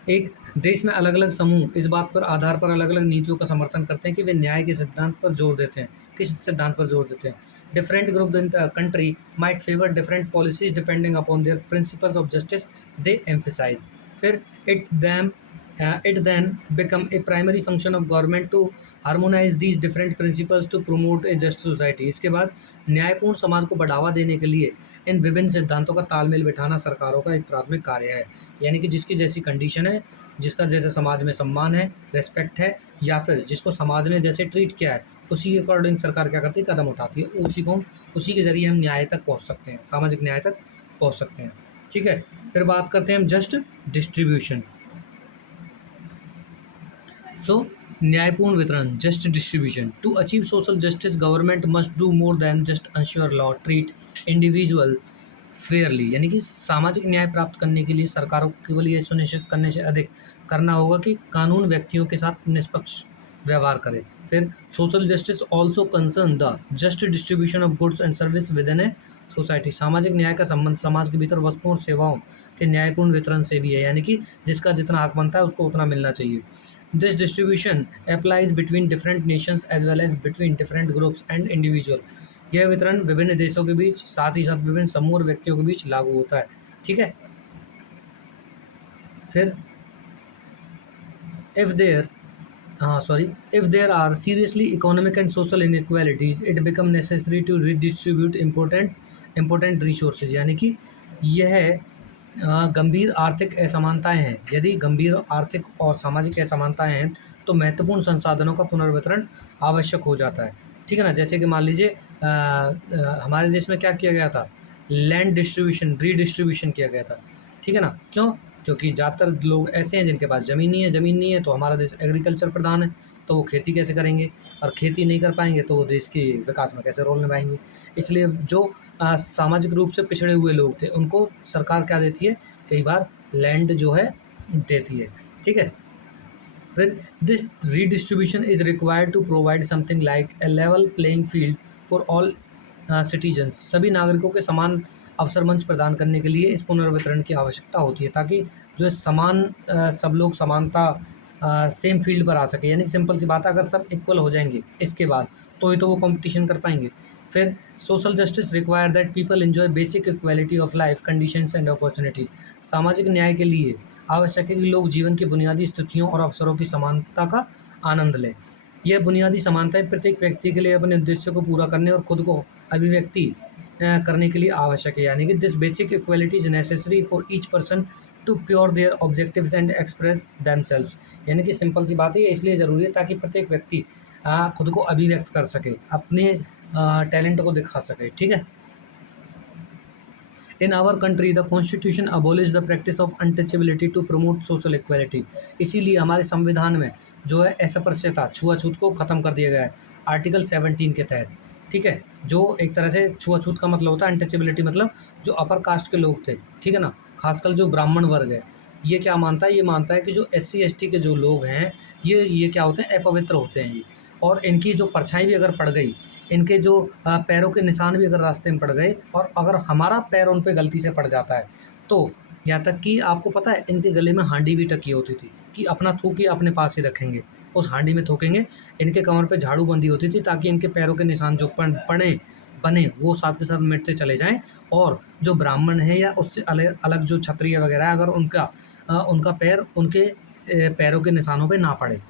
एक देश में अलग अलग समूह इस बात पर आधार पर अलग अलग नीतियों का समर्थन करते हैं कि वे न्याय के सिद्धांत पर जोर देते हैं। किस सिद्धांत पर जोर देते हैं? Different group in the country might favour different policies depending upon their principles of justice they emphasize. फिर it then become a primary function of government to harmonize these different principles to promote a just society। इसके बाद न्यायपूर्ण समाज को बढ़ावा देने के लिए इन विभिन्न सिद्धांतों का तालमेल बिठाना सरकारों का एक प्राथमिक कार्य है, यानी कि जिसकी जैसी कंडीशन है, जिसका जैसे समाज में सम्मान है, रेस्पेक्ट है, या फिर जिसको समाज ने जैसे ट्रीट किया है, उसी के अकॉर्डिंग सरकार क्या करती है, कदम उठाती है, उसी के जरिए हम न्याय तक पहुँच सकते हैं, सामाजिक न्याय तक पहुँच सकते हैं, ठीक है। फिर बात करते हैं हम जस्ट डिस्ट्रीब्यूशन। सो न्यायपूर्ण वितरण, just distribution. To achieve social justice government must do more than just ensure law treat individual fairly, यानी कि सामाजिक न्याय प्राप्त करने के लिए सरकारों को केवल ये सुनिश्चित करने से अधिक करना होगा कि कानून व्यक्तियों के साथ निष्पक्ष व्यवहार करे। फिर social justice also concern the just distribution of goods and service with in a society. सामाजिक न्याय का संबंध समाज के भीतर वस्तुओं और सेवाओं के न्यायपूर्ण वितरण से भी है, यानी कि जिसका जितना हक बनता है उसको उतना मिलना चाहिए। This distribution applies between different nations as well as between different groups and individual। यह वितरण विभिन्न देशों के बीच, साथ ही साथ विभिन्न समूह और व्यक्तियों के बीच लागू होता है, ठीक है। फिर if there are seriously economic and social inequalities it become necessary to redistribute important resources, यानी कि यह गंभीर आर्थिक असमानताएं हैं। यदि गंभीर आर्थिक और सामाजिक असमानताएं हैं तो महत्वपूर्ण संसाधनों का पुनर्वितरण आवश्यक हो जाता है, ठीक है ना। जैसे कि मान लीजिए हमारे देश में क्या किया गया था, लैंड डिस्ट्रीब्यूशन, रीडिस्ट्रीब्यूशन किया गया था, ठीक है ना। क्यों? क्योंकि ज़्यादातर लोग ऐसे हैं जिनके पास ज़मीन नहीं है तो हमारा देश एग्रीकल्चर प्रधान है, तो वो खेती कैसे करेंगे, और खेती नहीं कर पाएंगे तो वो देश के विकास में कैसे रोल निभाएंगे। इसलिए जो सामाजिक रूप से पिछड़े हुए लोग थे उनको सरकार क्या देती है, कई बार लैंड जो है देती है। ठीक है, फिर this redistribution is required to provide something like a level playing field for all citizens। सभी नागरिकों के समान अवसर मंच प्रदान करने के लिए इस पुनर्वितरण की आवश्यकता होती है, ताकि जो है समान सब लोग समानता सेम फील्ड पर आ सके। यानी कि सिंपल सी बात है, अगर सब इक्वल हो जाएंगे इसके बाद तो ही तो वो कंपटीशन कर पाएंगे। फिर social justice require that people enjoy basic equality of life conditions and opportunities. सामाजिक न्याय के लिए आवश्यक है कि लोग जीवन की बुनियादी स्थितियों और अवसरों की समानता का आनंद लें। यह बुनियादी समानताएं प्रत्येक व्यक्ति के लिए अपने उद्देश्य को पूरा करने और खुद को अभिव्यक्ति करने के लिए आवश्यक है। यानी कि this basic equality is necessary for each person to pure their objectives and express themselves. यानी कि सिंपल सी बात है, ये इसलिए ज़रूरी है ताकि प्रत्येक व्यक्ति खुद को अभिव्यक्त कर सके, अपने टैलेंट को दिखा सके। ठीक है, in our country the constitution abolish the practice of untouchability to promote social equality. इसीलिए हमारे संविधान में जो है अस्पृश्यता, छुआछूत को ख़त्म कर दिया गया है आर्टिकल 17 के तहत। ठीक है, जो एक तरह से छुआछूत का मतलब होता है, अनटचेबिलिटी मतलब जो अपर कास्ट के लोग थे, ठीक है ना, खासकर जो ब्राह्मण वर्ग है, ये क्या मानता है, ये मानता है कि जो SC ST के जो लोग हैं ये क्या होते हैं, अपवित्र होते हैं ये, और इनकी जो परछाई भी अगर पड़ गई, इनके जो पैरों के निशान भी अगर रास्ते में पड़ गए, और अगर हमारा पैर उन पे गलती से पड़ जाता है तो यहाँ तक कि आपको पता है इनके गले में हांडी भी टकी होती थी कि अपना थूक ही अपने पास ही रखेंगे, उस हांडी में थूकेंगे। इनके कमर पे झाड़ू बंदी होती थी ताकि इनके पैरों के निशान जो पड़े बने वो साथ के साथ मिटते चले जाएं, और जो ब्राह्मण है या उससे अलग अलग जो क्षत्रिय वगैरह है, अगर उनका पैर उनके पैरों के निशानों पे ना पड़े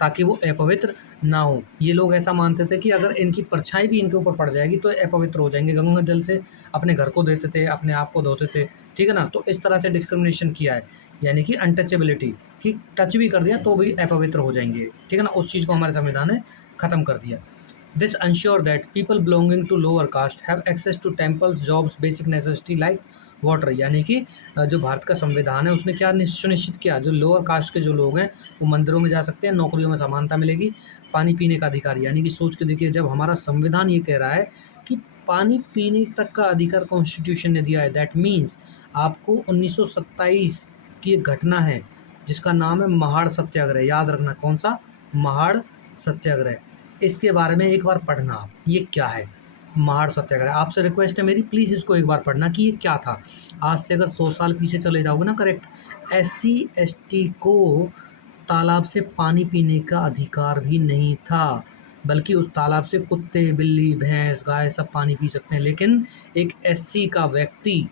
ताकि वो अपवित्र ना हो। ये लोग ऐसा मानते थे कि अगर इनकी परछाई भी इनके ऊपर पड़ जाएगी तो अपवित्र हो जाएंगे, गंगा जल से अपने घर को देते थे, अपने आप को धोते थे। ठीक है ना, तो इस तरह से डिस्क्रिमिनेशन किया है, यानी कि अनटचेबिलिटी कि टच भी कर दिया तो भी अपवित्र हो जाएंगे। ठीक है ना, उस चीज़ को हमारे संविधान ने ख़त्म कर दिया। This ensure that people belonging to lower caste have access to temples, jobs, basic necessity like water. यानी कि जो भारत का संविधान है उसने क्या सुनिश्चित किया, जो लोअर कास्ट के जो लोग हैं वो मंदिरों में जा सकते हैं, नौकरियों में समानता मिलेगी, पानी पीने का अधिकार। यानी कि सोच के देखिए, जब हमारा संविधान ये कह रहा है कि पानी पीने तक का अधिकार कॉन्स्टिट्यूशन ने दिया है, दैट मीन्स आपको 1927 की एक घटना है जिसका नाम है महाड़ सत्याग्रह, याद रखना कौन सा, महाड़ सत्याग्रह। इसके बारे में एक बार पढ़ना आप, ये क्या है महाड़ सत्याग्रह। आपसे रिक्वेस्ट है मेरी, प्लीज़ इसको एक बार पढ़ना कि ये क्या था। आज से अगर 100 साल पीछे चले जाओगे ना, करेक्ट, SC ST को तालाब से पानी पीने का अधिकार भी नहीं था, बल्कि उस तालाब से कुत्ते, बिल्ली, भैंस, गाय सब पानी पी सकते हैं, लेकिन एक SC का व्यक्ति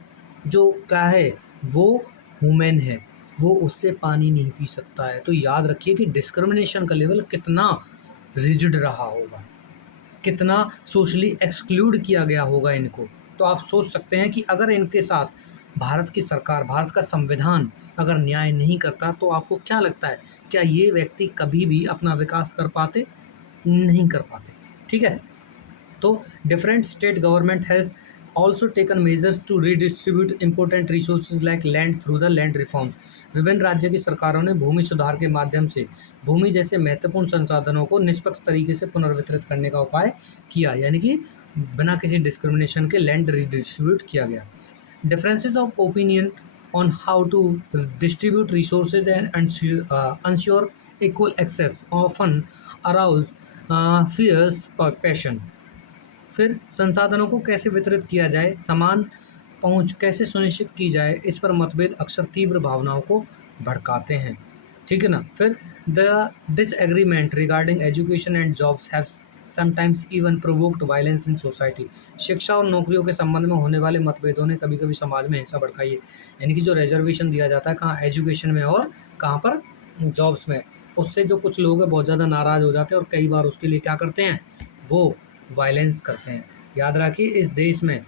जो क्या है, वो वुमेन है, वो उससे पानी नहीं पी सकता है। तो याद रखिए कि डिस्क्रिमिनेशन का लेवल कितना रिजिड रहा होगा, कितना सोशली एक्सक्लूड किया गया होगा इनको। तो आप सोच सकते हैं कि अगर इनके साथ भारत की सरकार, भारत का संविधान अगर न्याय नहीं करता तो आपको क्या लगता है, क्या ये व्यक्ति कभी भी अपना विकास कर पाते, नहीं कर पाते। ठीक है, तो different state government has also taken measures to redistribute important resources like land through the land reforms। विभिन्न राज्य की सरकारों ने भूमि सुधार के माध्यम से भूमि जैसे महत्वपूर्ण संसाधनों को निष्पक्ष तरीके से पुनर्वितरित करने का उपाय किया, यानी कि बिना किसी डिस्क्रिमिनेशन के लैंड रिडिस्ट्रीब्यूट किया गया। Differences of opinion on how to distribute resources and ensure equal access often arouse fierce passion। फिर संसाधनों को कैसे वितरित किया जाए, समान पहुंच कैसे सुनिश्चित की जाए, इस पर मतभेद अक्सर तीव्र भावनाओं को भड़काते हैं। ठीक है ना, फिर the disagreement regarding education and jobs have sometimes even provoked violence in society. शिक्षा और नौकरियों के संबंध में होने वाले मतभेदों ने कभी कभी समाज में हिंसा भड़काई है। यानी कि जो रिजर्वेशन दिया जाता है कहाँ, एजुकेशन में और कहाँ पर, जॉब्स में, उससे जो कुछ लोग हैं बहुत ज़्यादा नाराज़ हो जाते हैं और कई बार उसके लिए क्या करते हैं, वो वायलेंस करते हैं। याद रखिए, इस देश में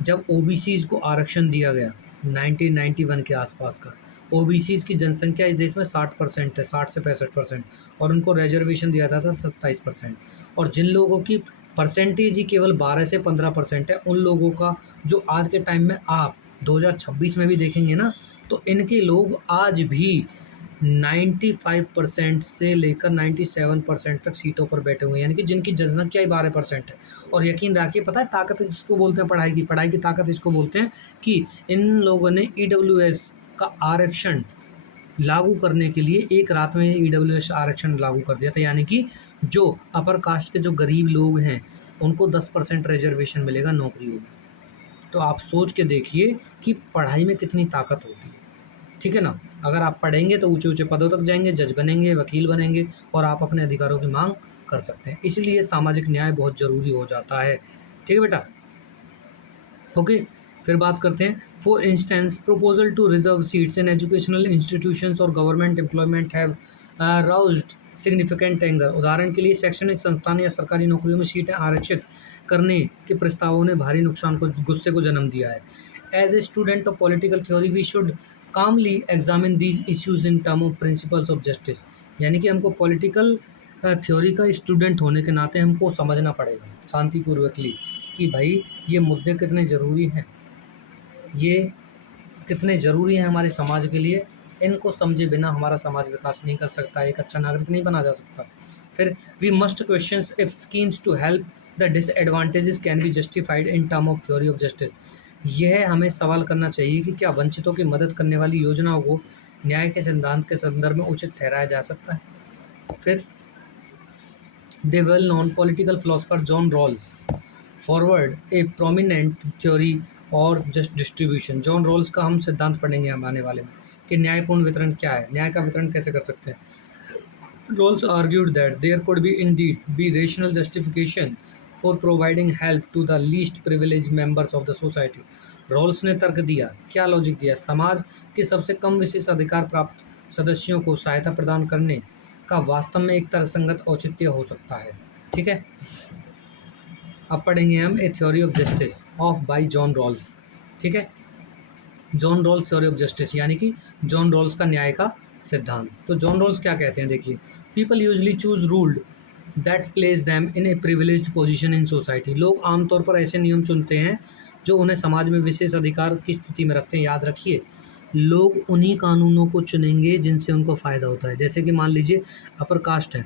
जब OBCs को आरक्षण दिया गया 1991 के आसपास का, OBCs की जनसंख्या इस देश में 60% है, 60 से 65%, और उनको रिजर्वेशन दिया जाता था 27%। और जिन लोगों की परसेंटेज ही केवल 12 से 15% है, उन लोगों का जो आज के टाइम में आप 2026 में भी देखेंगे ना, तो इनके लोग आज भी 95% से लेकर 97% तक सीटों पर बैठे हुए हैं, यानी कि जिनकी जनसंख्या ही 12% है। और यकीन रखिए, पता है ताकत किसको बोलते हैं? पढ़ाई की ताकत इसको बोलते हैं कि इन लोगों ने ईडब्ल्यूएस का आरक्षण लागू करने के लिए एक रात में ईडब्ल्यूएस आरक्षण लागू कर दिया था, यानी कि जो अपर कास्ट के जो गरीब लोग हैं उनको 10% रिजर्वेशन मिलेगा नौकरियों में। तो आप सोच के देखिए कि पढ़ाई में कितनी ताकत होती है, ठीक है ना? अगर आप पढ़ेंगे तो ऊँचे-ऊँचे पदों तक जाएँगे, जज बनेंगे, वकील बनेंगे और आप अपने अधिकारों की माँग कर सकते हैं। इसलिए सामाजिक न्याय बहुत ज़रूरी हो जाता है। ठीक है बेटा? ओके, फिर बात करते हैं। For instance proposal to reserve seats in educational institutions और government employment have aroused significant anger. उदाहरण के लिए शैक्षणिक संस्थान या सरकारी नौकरियों में सीटें आरक्षित करने के प्रस्तावों ने भारी नुकसान को गुस्से को जन्म दिया है। As a student of political theory we should calmly examine these issues in term of principles of justice. यानी कि हमको पॉलिटिकल थ्योरी का स्टूडेंट होने के नाते हमको समझना पड़ेगा शांतिपूर्वकली कि भाई ये मुद्दे कितने ज़रूरी हैं, ये कितने ज़रूरी हैं हमारे समाज के लिए। इनको समझे बिना हमारा समाज विकास नहीं कर सकता, एक अच्छा नागरिक नहीं बना जा सकता। फिर we must question if schemes to help the disadvantages can be justified in term of theory of justice. यह हमें सवाल करना चाहिए कि क्या वंचितों की मदद करने वाली योजनाओं को न्याय के सिद्धांत के संदर्भ में उचित ठहराया जा सकता है। फिर the well known political philosopher John Rawls forward a prominent theory और जस्ट डिस्ट्रीब्यूशन। जॉन रॉल्स का हम सिद्धांत पढ़ेंगे हम आने वाले में कि न्यायपूर्ण वितरण क्या है, न्याय का वितरण कैसे कर सकते हैं। Rawls argued that there could be indeed be rational justification for providing help to the least privileged members of the society. Rawls ने तर्क दिया, क्या लॉजिक दिया? समाज के सबसे कम विशेष अधिकार प्राप्त सदस्यों को सहायता प्रदान करने का वास्तव में एक तर्कसंगत औचित्य हो सकता है। ठीक है, अब पढ़ेंगे हम a theory of justice of by John Rawls. ठीक है, John Rawls theory of justice यानी कि जॉन रॉल्स का न्याय का सिद्धांत। तो जॉन रॉल्स क्या कहते हैं? देखिए, people usually choose ruled that place them in A privileged position in society. लोग आमतौर पर ऐसे नियम चुनते हैं जो उन्हें समाज में विशेष अधिकार की स्थिति में रखते हैं। याद रखिए, लोग उन्हीं कानूनों को चुनेंगे जिनसे उनको फ़ायदा होता है। जैसे कि मान लीजिए अपर कास्ट है,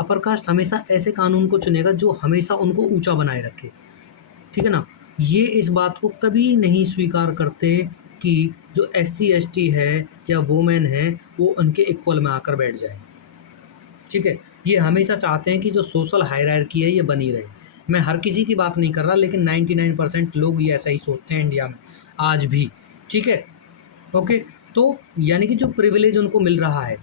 अपर कास्ट हमेशा ऐसे कानून को चुनेगा जो हमेशा उनको ऊंचा बनाए रखे। ठीक है ना? ये इस बात को कभी नहीं स्वीकार करते कि जो SC ST है या वुमेन है वो उनके इक्वल में आकर बैठ जाए। ठीक है, ये हमेशा चाहते हैं कि जो सोशल हायरार्की है ये बनी रहे। मैं हर किसी की बात नहीं कर रहा, लेकिन 99% लोग ये ऐसा ही सोचते हैं इंडिया में आज भी। ठीक है, ओके। तो यानी कि जो प्रिविलेज उनको मिल रहा है,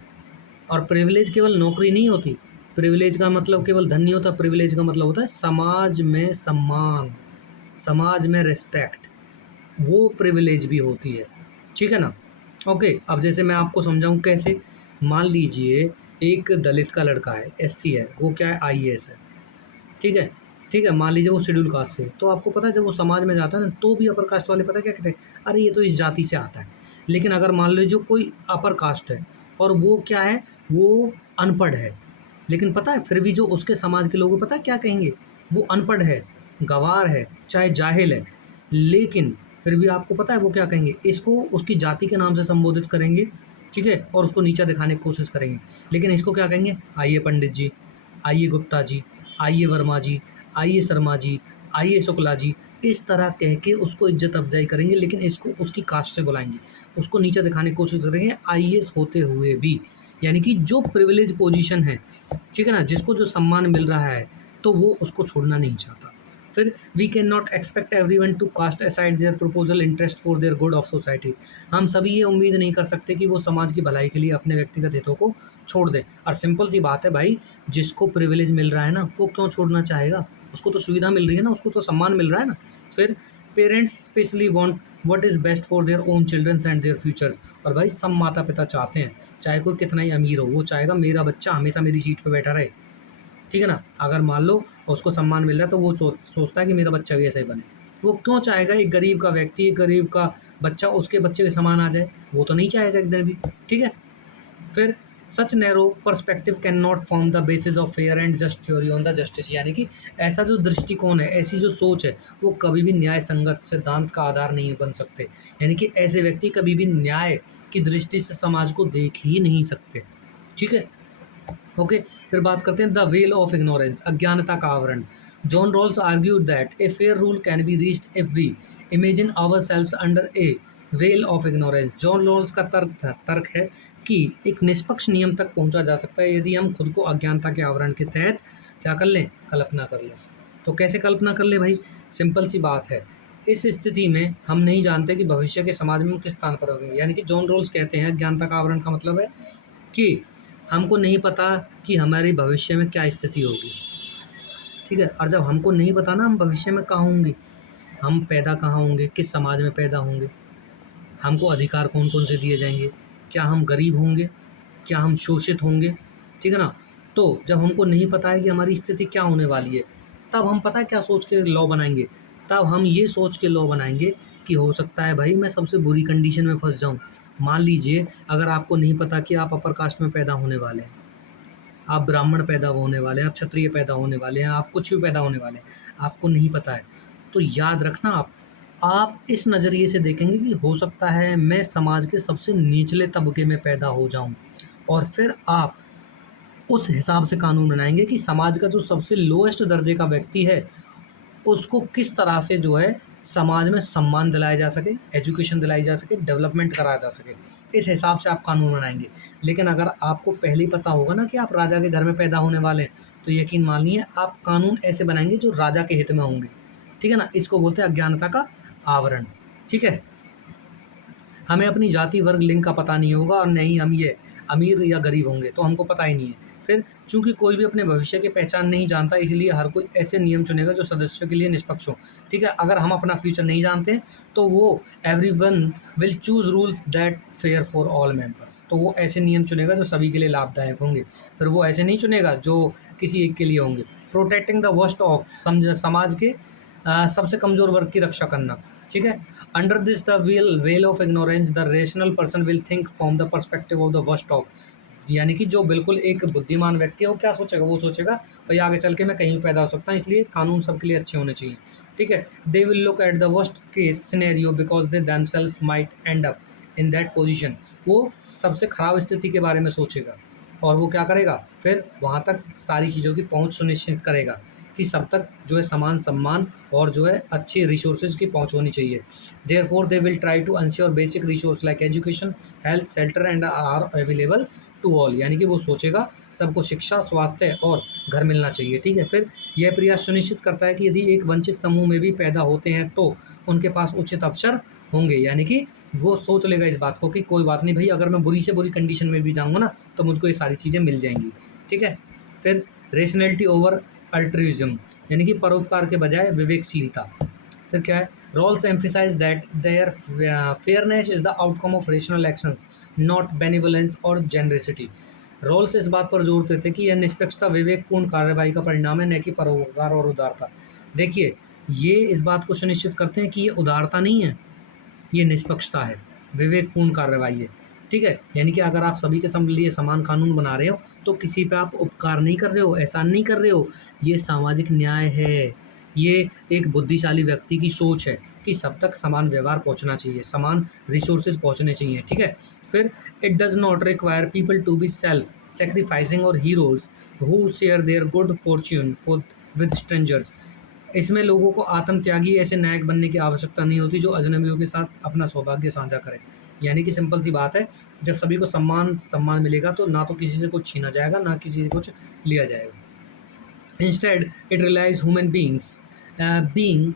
और प्रिविलेज केवल नौकरी नहीं होती, प्रिविलेज का मतलब केवल धन नहीं होता, प्रिविलेज का मतलब होता है समाज में सम्मान, समाज में रिस्पेक्ट, वो प्रिविलेज भी होती है। ठीक है ना? ओके, अब जैसे मैं आपको समझाऊं कैसे। मान लीजिए एक दलित का लड़का है, SC है, वो क्या है, IAS है। ठीक है, ठीक है, मान लीजिए वो शेड्यूल कास्ट से। तो आपको पता है जब वो समाज में जाता है ना, तो भी अपर कास्ट वाले पता है क्या कहते हैं? अरे ये तो इस जाति से आता है। लेकिन अगर मान लीजिए कोई अपर कास्ट है और वो क्या है, वो अनपढ़ है, लेकिन पता है फिर भी जो उसके समाज के लोग पता है क्या कहेंगे? वो अनपढ़ है, गँवार है, चाहे जाहिल है, लेकिन फिर भी आपको पता है वो क्या कहेंगे? इसको उसकी जाति के नाम से संबोधित करेंगे। ठीक है, और उसको नीचा दिखाने की कोशिश करेंगे। लेकिन इसको क्या कहेंगे? आइए पंडित जी, आइए गुप्ता जी, आइए वर्मा जी, आइए शर्मा जी, आइए शुक्ला जी, इस तरह कह के उसको इज्जत अफजाई करेंगे, लेकिन इसको उसकी कास्ट से बुलाएंगे, उसको नीचा दिखाने की कोशिश करेंगे IAS होते हुए भी। यानी कि जो प्रिविलेज पोजीशन है, ठीक है ना, जिसको जो सम्मान मिल रहा है, तो वो उसको छोड़ना नहीं चाहता। फिर we can not expect everyone to cast aside their proposal interest for their good of society. हम सभी ये उम्मीद नहीं कर सकते कि वो समाज की भलाई के लिए अपने व्यक्तिगत हितों को छोड़ दे। और सिंपल सी बात है भाई, जिसको प्रिविलेज मिल रहा है ना, वो क्यों छोड़ना चाहेगा? उसको तो सुविधा मिल रही है ना, उसको तो सम्मान मिल रहा है ना। फिर parents specially want what is best for their own children's and their future. और भाई सब माता पिता चाहते हैं, चाहे कोई कितना ही अमीर हो, वो चाहेगा मेरा बच्चा हमेशा मेरी सीट पे बैठा रहे। ठीक है ना? अगर मान लो उसको सम्मान मिल रहा है तो वो सोचता है कि मेरा बच्चा भी ऐसा ही बने। वो क्यों चाहेगा एक गरीब का व्यक्ति, एक गरीब का बच्चा उसके बच्चे के समान आ जाए? वो तो नहीं चाहेगा एक दिन भी। ठीक है? फिर such narrow perspective can not form the basis of fair and just theory on the justice. यानी कि ऐसा जो दृष्टिकोण है, ऐसी जो सोच है, वो कभी भी न्याय संगत सिद्धांत का आधार नहीं बन सकते। यानी कि ऐसे व्यक्ति कभी भी न्याय की दृष्टि से समाज को देख ही नहीं सकते। ठीक है, ओके। फिर बात करते हैं द वेल ऑफ इग्नोरेंस, अज्ञानता का आवरण। John Rawls argued that a fair rule can be reached if we imagine ourselves under a veil of ignorance. John Rawls का तर्क है कि एक निष्पक्ष नियम तक पहुंचा जा सकता है यदि हम खुद को अज्ञानता के आवरण के तहत क्या कर लें, कल्पना कर लें। तो कैसे कल्पना कर लें भाई, सिंपल सी बात है। इस स्थिति में हम नहीं जानते कि भविष्य के समाज में हम किस स्थान पर होंगे। यानी कि जॉन रॉल्स कहते हैं अज्ञानता का आवरण का मतलब है कि हमको नहीं पता कि हमारी भविष्य में क्या स्थिति होगी। ठीक है, और जब हमको नहीं पता ना हम भविष्य में कहाँ होंगे, हम पैदा कहाँ होंगे, किस समाज में पैदा होंगे, हमको अधिकार कौन कौन से दिए जाएंगे, क्या हम गरीब होंगे, क्या हम शोषित होंगे, ठीक है ना। तो जब हमको नहीं पता है कि हमारी स्थिति क्या होने वाली है, तब हम पता है क्या सोच के लॉ बनाएंगे, तब हम ये सोच के लॉ बनाएंगे कि हो सकता है भाई मैं सबसे बुरी कंडीशन में फंस जाऊं। मान लीजिए अगर आपको नहीं पता कि आप अपर कास्ट में पैदा होने वाले हैं, आप ब्राह्मण पैदा होने वाले हैं, आप क्षत्रिय पैदा होने वाले हैं, आप कुछ भी पैदा होने वाले हैं, आपको नहीं पता है, तो याद रखना आप इस नज़रिए से देखेंगे कि हो सकता है मैं समाज के सबसे निचले तबके में पैदा हो जाऊं, और फिर आप उस हिसाब से कानून बनाएंगे कि समाज का जो सबसे लोएस्ट दर्जे का व्यक्ति है उसको किस तरह से जो है समाज में सम्मान दिलाया जा सके, एजुकेशन दिलाई जा सके, डेवलपमेंट कराया जा सके। इस हिसाब से आप कानून बनाएंगे। लेकिन अगर आपको पहले ही पता होगा ना कि आप राजा के घर में पैदा होने वाले हैं, तो यकीन मानिए आप कानून ऐसे बनाएंगे जो राजा के हित में होंगे। ठीक है ना, इसको बोलते हैं अज्ञानता का आवरण। ठीक है, हमें अपनी जाति वर्ग लिंग का पता नहीं होगा और न ही हम ये अमीर या गरीब होंगे, तो हमको पता ही नहीं है। फिर चूंकि कोई भी अपने भविष्य की पहचान नहीं जानता, इसलिए हर कोई ऐसे नियम चुनेगा जो सदस्यों के लिए निष्पक्ष हो। ठीक है, अगर हम अपना फ्यूचर नहीं जानते तो वो everyone will choose rules that fair for all members, तो वो ऐसे नियम चुनेगा जो सभी के लिए लाभदायक होंगे। फिर वो ऐसे नहीं चुनेगा जो किसी एक के लिए होंगे। प्रोटेक्टिंग द वर्स्ट ऑफ, समाज के सबसे कमजोर वर्ग की रक्षा करना। ठीक है, under this the well of ignorance the rational person will think from the perspective of the worst of. यानी कि जो बिल्कुल एक बुद्धिमान व्यक्ति है वो क्या सोचेगा, वो सोचेगा भाई आगे चल के मैं कहीं भी पैदा हो सकता हूँ, इसलिए कानून सबके लिए अच्छे होने चाहिए। ठीक है, they will look at the worst case scenario because they themself might end up in that position. वो सबसे खराब स्थिति के बारे में सोचेगा और वो क्या करेगा, फिर वहाँ तक सारी चीज़ों की पहुँच सुनिश्चित करेगा कि सब तक जो है समान सम्मान और जो है अच्छे रिसोर्सेज की पहुँच होनी चाहिए। Therefore they will try to ensure basic resource like education, health, shelter and are available to all. यानी कि वो सोचेगा सबको शिक्षा, स्वास्थ्य और घर मिलना चाहिए। ठीक है, फिर यह प्रयास सुनिश्चित करता है कि यदि एक वंचित समूह में भी पैदा होते हैं तो उनके पास उचित अवसर होंगे। यानी कि वो सोच लेगा इस बात को कि कोई बात नहीं भाई, अगर मैं बुरी से बुरी कंडीशन में भी जाऊँगा ना तो मुझको ये सारी चीज़ें मिल जाएंगी। ठीक है, फिर रेशनैलिटी ओवर अल्ट्रुइज्म, यानी कि परोपकार के बजाय विवेकशीलता। फिर क्या है, Rawls emphasize that there fairness is the outcome of rational actions not benevolence और जेनरसिटी। रॉल्स इस बात पर जोर देते कि यह निष्पक्षता विवेकपूर्ण कार्रवाई का परिणाम है, न कि परोपकार और उदारता। देखिए, ये इस बात को सुनिश्चित करते हैं कि ये उदारता नहीं है, ये निष्पक्षता है, विवेकपूर्ण कार्रवाई है। ठीक है, यानी कि अगर आप सभी के लिए समान कानून बना रहे हो तो किसी पे आप उपकार नहीं कर रहे हो, एहसान नहीं कर रहे हो, ये सामाजिक न्याय है। ये एक बुद्धिशाली व्यक्ति की सोच है कि सब तक समान व्यवहार पहुंचना चाहिए, समान रिसोर्सेज पहुंचने चाहिए। ठीक है, फिर it does not require people to be self sacrificing और heroes who share their good fortune for with strangers. इसमें लोगों को आत्मत्यागी ऐसे नायक बनने की आवश्यकता नहीं होती जो अजनबियों के साथ अपना सौभाग्य साझा करे। यानी कि सिंपल सी बात है, जब सभी को सम्मान मिलेगा तो ना तो किसी से कुछ छीना जाएगा, ना किसी से कुछ लिया जाएगा। Instead it relies human beings being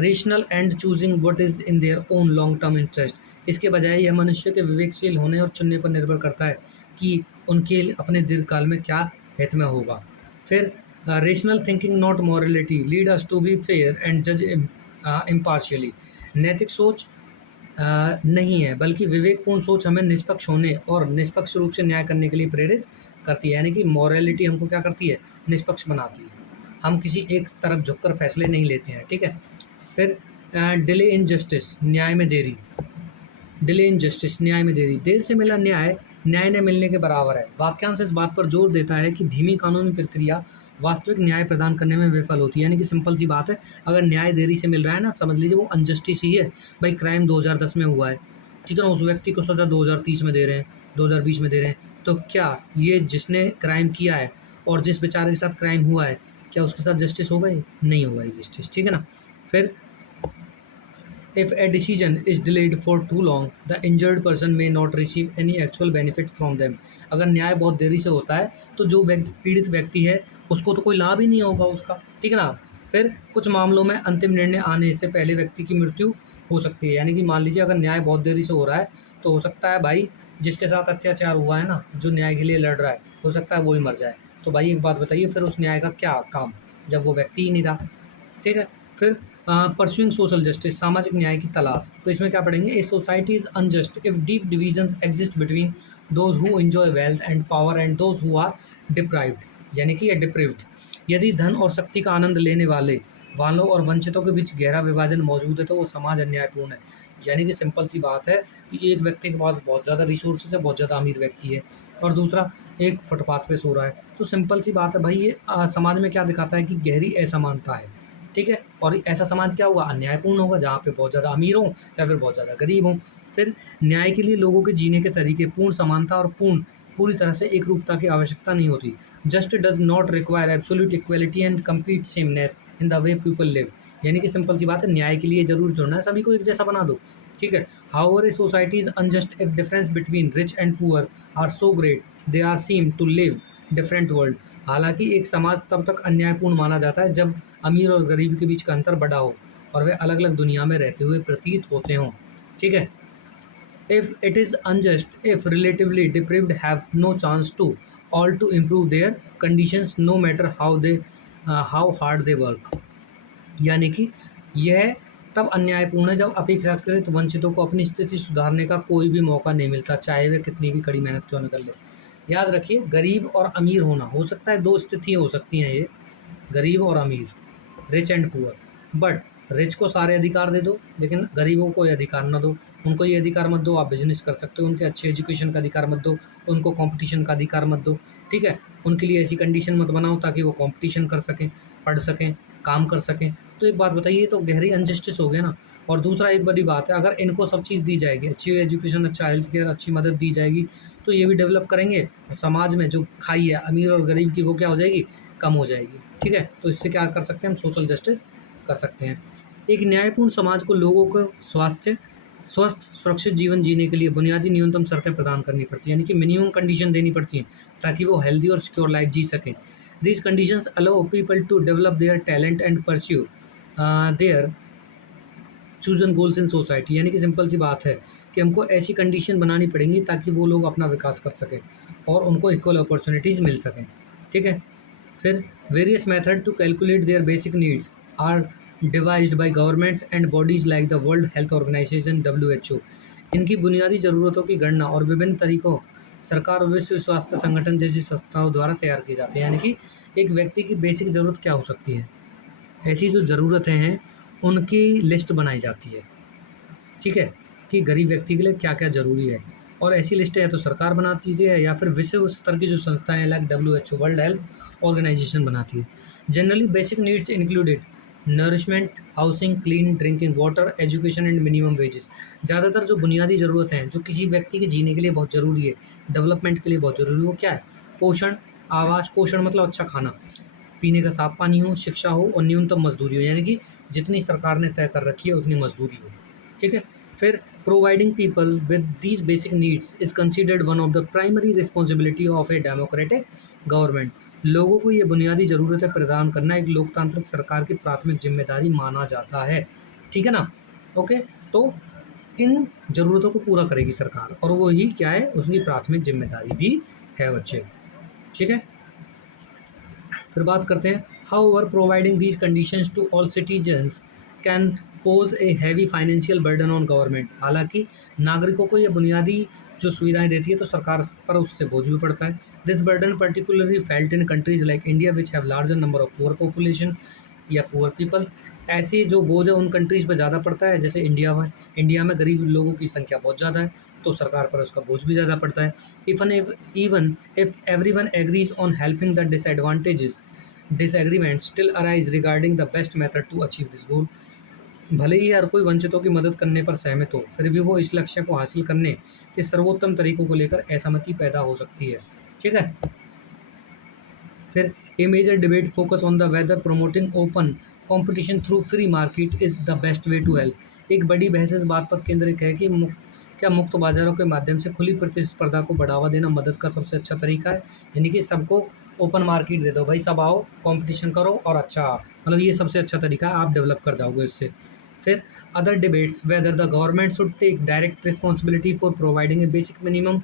rational and choosing what is in their own long term interest. इसके बजाय यह मनुष्य के विवेकशील होने और चुनने पर निर्भर करता है कि उनके अपने दीर्घकाल में क्या हित में होगा। फिर rational thinking not morality lead us to be fair and जज इम्पार्शियली। नैतिक सोच नहीं है, बल्कि विवेकपूर्ण सोच हमें निष्पक्ष होने और निष्पक्ष रूप से न्याय करने के लिए प्रेरित करती है। यानी कि मॉरलिटी हमको क्या करती है, निष्पक्ष बनाती है। हम किसी एक तरफ झुककर फैसले नहीं लेते हैं। ठीक है, फिर डिले इन जस्टिस, न्याय में देरी। डिले इन जस्टिस, न्याय में देरी, देर से मिला न्याय न्याय न मिलने के बराबर है। वाक्यांश इस बात पर जोर देता है कि धीमी कानूनी प्रक्रिया वास्तविक न्याय प्रदान करने में विफल होती है। यानी कि सिंपल सी बात है, अगर न्याय देरी से मिल रहा है ना, समझ लीजिए वो अनजस्टिस ही है। भाई क्राइम 2010 में हुआ है, ठीक है ना, उस व्यक्ति को सज़ा 2030 में दे रहे हैं, 2020 में दे रहे हैं, तो क्या ये जिसने क्राइम किया है और जिस बेचारे के साथ क्राइम हुआ है, क्या उसके साथ जस्टिस होगा? ये नहीं होगा ये जस्टिस, ठीक है ना। फिर if a decision is delayed for too long, the injured person may not receive any actual benefit from them. अगर न्याय बहुत देरी से होता है तो जो पीड़ित व्यक्ति है उसको तो कोई लाभ ही नहीं होगा उसका, ठीक है ना। फिर कुछ मामलों में अंतिम निर्णय आने से पहले व्यक्ति की मृत्यु हो सकती है, यानी कि मान लीजिए अगर न्याय बहुत देरी से हो रहा है तो हो सकता है भाई जिसके साथ अत्याचार हुआ है ना, जो न्याय के लिए लड़ रहा है, हो सकता है वो ही मर जाए। तो भाई एक बात बताइए, फिर उस न्याय का क्या काम जब वो व्यक्ति ही नहीं रहा, ठीक है। फिर परस्यूइंग सोशल जस्टिस, सामाजिक न्याय की तलाश, तो इसमें क्या पढ़ेंगे, a society is unjust if deep divisions exist between those who enjoy wealth and power and those who are deprived, यानी कि ये डिप्रिव्ड। यदि धन और शक्ति का आनंद लेने वालों और वंचितों के बीच गहरा विभाजन मौजूद है तो वो समाज अन्यायपूर्ण है। यानी कि सिंपल सी बात है कि एक व्यक्ति के पास बहुत ज़्यादा रिसोर्सेज है, बहुत ज़्यादा अमीर व्यक्ति है, और दूसरा एक फुटपाथ पे सो रहा है, तो सिंपल सी बात है भाई, ये समाज में क्या दिखाता है कि गहरी असमानता है, ठीक है। और ऐसा समाज क्या होगा, अन्यायपूर्ण होगा, जहाँ पे बहुत ज़्यादा अमीर हों या फिर बहुत ज़्यादा गरीब हों। फिर न्याय के लिए लोगों के जीने के तरीके, पूर्ण समानता और पूरी तरह से एक रूपता की आवश्यकता नहीं होती। Just does not require absolute equality and complete sameness in the way people live, यानी कि सिंपल सी बात है, न्याय के लिए जरूरी थोड़ा है सभी को एक जैसा बना दो, ठीक है। However a society is unjust if difference between rich and poor are so great they are seem to live different world. हालांकि एक समाज तब तक अन्यायपूर्ण माना जाता है जब अमीर और गरीब के बीच का अंतर बड़ा हो और वे अलग अलग दुनिया में रहते हुए प्रतीत होते हों, ठीक है। If it is unjust, if relatively deprived have no chance to all to improve their conditions no matter how hard they work, यानी कि यह तब अन्यायपूर्ण है जब अपेक्षाकृत वंचितों को अपनी स्थिति सुधारने का कोई भी मौका नहीं मिलता, चाहे वे कितनी भी कड़ी मेहनत क्यों न कर ले। याद रखिए, गरीब और अमीर होना, हो सकता है दो स्थितियाँ हो सकती हैं ये, गरीब और अमीर, rich and poor, but rich को सारे अधिकार दे दो लेकिन गरीबों को ये अधिकार ना दो। उनको ये अधिकार मत दो, आप बिजनेस कर सकते हो, उनके अच्छे एजुकेशन का अधिकार मत दो, उनको कंपटीशन का अधिकार मत दो, ठीक है। उनके लिए ऐसी कंडीशन मत बनाओ ताकि वो कंपटीशन कर सकें, पढ़ सकें, काम कर सकें। तो एक बात बताइए, तो गहरी अनजस्टिस हो गया ना। और दूसरा एक बड़ी बात है, अगर इनको सब चीज़ दी जाएगी, अच्छी एजुकेशन, अच्छा हेल्थ केयर, अच्छी मदद दी जाएगी, तो ये भी डेवलप करेंगे और समाज में जो खाई है अमीर और गरीब की, वो क्या हो जाएगी, कम हो जाएगी, ठीक है। तो इससे क्या कर सकते हैं, हम सोशल जस्टिस कर सकते हैं। एक न्यायपूर्ण समाज को लोगों को स्वस्थ सुरक्षित जीवन जीने के लिए बुनियादी न्यूनतम शर्तें प्रदान करनी पड़ती है, यानी कि मिनिमम कंडीशन देनी पड़ती हैं ताकि वो हेल्दी और सिक्योर लाइफ जी सकें। These conditions allow people to develop their talent and pursue their chosen goals in society, यानी कि सिंपल सी बात है कि हमको ऐसी कंडीशन बनानी पड़ेंगी ताकि वो लोग अपना विकास कर सकें और उनको इक्वल अपॉर्चुनिटीज़ मिल सकें, ठीक है। फिर various method to calculate their basic needs are devised by governments and bodies like the World Health Organization WHO। इनकी बुनियादी ज़रूरतों की गणना और विभिन्न तरीकों सरकार और विश्व स्वास्थ्य संगठन जैसी संस्थाओं द्वारा तैयार की जाती है। यानी कि एक व्यक्ति की बेसिक ज़रूरत क्या हो सकती है, ऐसी जो ज़रूरतें हैं उनकी लिस्ट बनाई जाती है, ठीक है, कि गरीब व्यक्ति के लिए क्या क्या ज़रूरी है। और ऐसी लिस्टें या तो सरकार बनाती है या फिर विश्व स्तर की जो संस्थाएं like WHO, World Health Organization बनाती है। Generally basic needs included nourishment, housing, clean drinking water, education and minimum wages. ज़्यादातर जो बुनियादी ज़रूरतें हैं जो किसी व्यक्ति के जीने के लिए बहुत ज़रूरी है, डेवलपमेंट के लिए बहुत ज़रूरी है, वो क्या है, पोषण, आवास, पोषण मतलब अच्छा खाना, पीने का साफ पानी हो, शिक्षा हो और न्यूनतम मजदूरी हो, यानी कि जितनी सरकार ने तय कर रखी है उतनी मजदूरी हो, ठीक है। फिर providing people with these basic needs is considered one of the primary responsibility of a democratic government. लोगों को ये बुनियादी ज़रूरतें प्रदान करना एक लोकतांत्रिक सरकार की प्राथमिक जिम्मेदारी माना जाता है, ठीक है ना। ओके, तो इन ज़रूरतों को पूरा करेगी सरकार और वो ही क्या है, उसकी प्राथमिक जिम्मेदारी भी है बच्चे, ठीक है। फिर बात करते हैं, however providing these conditions to all citizens can pose a heavy financial burden on government. हालांकि नागरिकों को ये बुनियादी जो सुविधाएं देती है तो सरकार पर उससे बोझ भी पड़ता है। This burden particularly felt in countries like India which have larger number of poor population या पुअर पीपल। ऐसे जो बोझ है उन कंट्रीज़ पर ज़्यादा पड़ता है, जैसे इंडिया में गरीब लोगों की संख्या बहुत ज़्यादा है तो सरकार पर उसका बोझ भी ज़्यादा पड़ता है। Even if everyone agrees on helping the disadvantages disagreements still arise regarding the best method to achieve this goal। भले ही हर कोई वंचितों की मदद करने पर सहमत हो, फिर भी वो इस लक्ष्य को हासिल करने के सर्वोत्तम तरीकों को लेकर असहमति पैदा हो सकती है। ठीक है। फिर a major debate focus on the whether promoting open competition through free market is the best way to help. एक बड़ी बहस इस बात पर केंद्रित है कि क्या मुक्त बाजारों के माध्यम से खुली प्रतिस्पर्धा को बढ़ावा देना मदद का सबसे अच्छा तरीका है। यानी कि सबको ओपन मार्केट दे दो भाई, सब आओ कंपटीशन करो और अच्छा, मतलब ये सबसे अच्छा तरीका है, आप डेवलप कर जाओगे इससे। फिर other debates whether the government should take direct responsibility for providing a basic minimum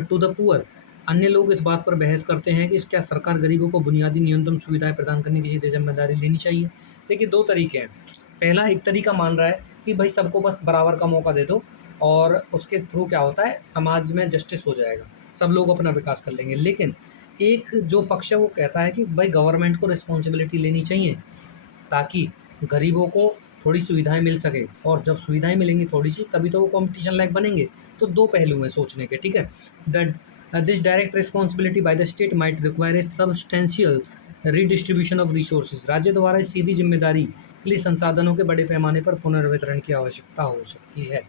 to the poor. अन्य लोग इस बात पर बहस करते हैं कि क्या सरकार गरीबों को बुनियादी न्यूनतम सुविधाएं प्रदान करने की सीधे जिम्मेदारी लेनी चाहिए। देखिए, दो तरीके हैं। पहला एक तरीका मान रहा है कि भाई सबको बस बराबर का मौका दे दो और उसके थ्रू क्या होता है, समाज में जस्टिस हो जाएगा, सब लोग अपना विकास कर लेंगे। लेकिन एक जो पक्ष है वो कहता है कि भाई गवर्नमेंट को रिस्पॉन्सिबिलिटी लेनी चाहिए ताकि गरीबों को थोड़ी सुविधाएं मिल सके, और जब सुविधाएं मिलेंगी थोड़ी सी तभी तो वो कंपटीशन लायक बनेंगे। तो दो पहलू हैं सोचने के। ठीक है। That this direct responsibility by the state might require a substantial redistribution of resources. राज्य द्वारा इस सीधी जिम्मेदारी के लिए संसाधनों के बड़े पैमाने पर पुनर्वितरण की आवश्यकता हो सकती है।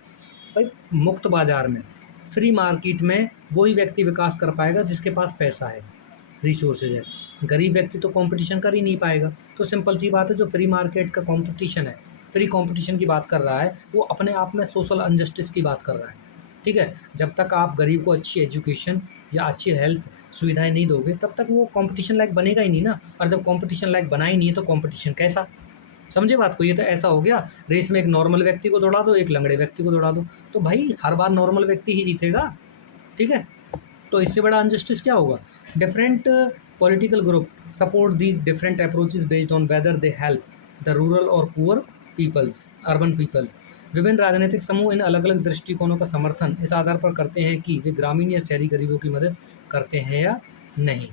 भाई मुक्त बाजार में, फ्री मार्केट में वही व्यक्ति विकास कर पाएगा जिसके पास पैसा है, रिसोर्सेज है। गरीब व्यक्ति तो कंपटीशन कर ही नहीं पाएगा। तो सिंपल सी बात है, जो फ्री मार्केट का कंपटीशन है, फ्री कंपटीशन की बात कर रहा है, वो अपने आप में सोशल अनजस्टिस की बात कर रहा है। ठीक है। जब तक आप गरीब को अच्छी एजुकेशन या अच्छी हेल्थ सुविधाएं नहीं दोगे तब तक वो कंपटीशन लायक बनेगा ही नहीं ना। और जब कंपटीशन लायक बना ही नहीं है तो कंपटीशन कैसा, समझे बात को। ये तो ऐसा हो गया, रेस में एक नॉर्मल व्यक्ति को दौड़ा दो, एक लंगड़े व्यक्ति को दौड़ा दो, तो भाई हर बार नॉर्मल व्यक्ति ही जीतेगा। ठीक है। तो इससे बड़ा अनजस्टिस क्या होगा। Different political group support these different approaches based on whether they help the rural और पुअर पीपल्स, अर्बन पीपल्स। विभिन्न राजनीतिक समूह इन अलग अलग दृष्टिकोणों का समर्थन इस आधार पर करते हैं कि वे ग्रामीण या शहरी गरीबों की मदद करते हैं या नहीं।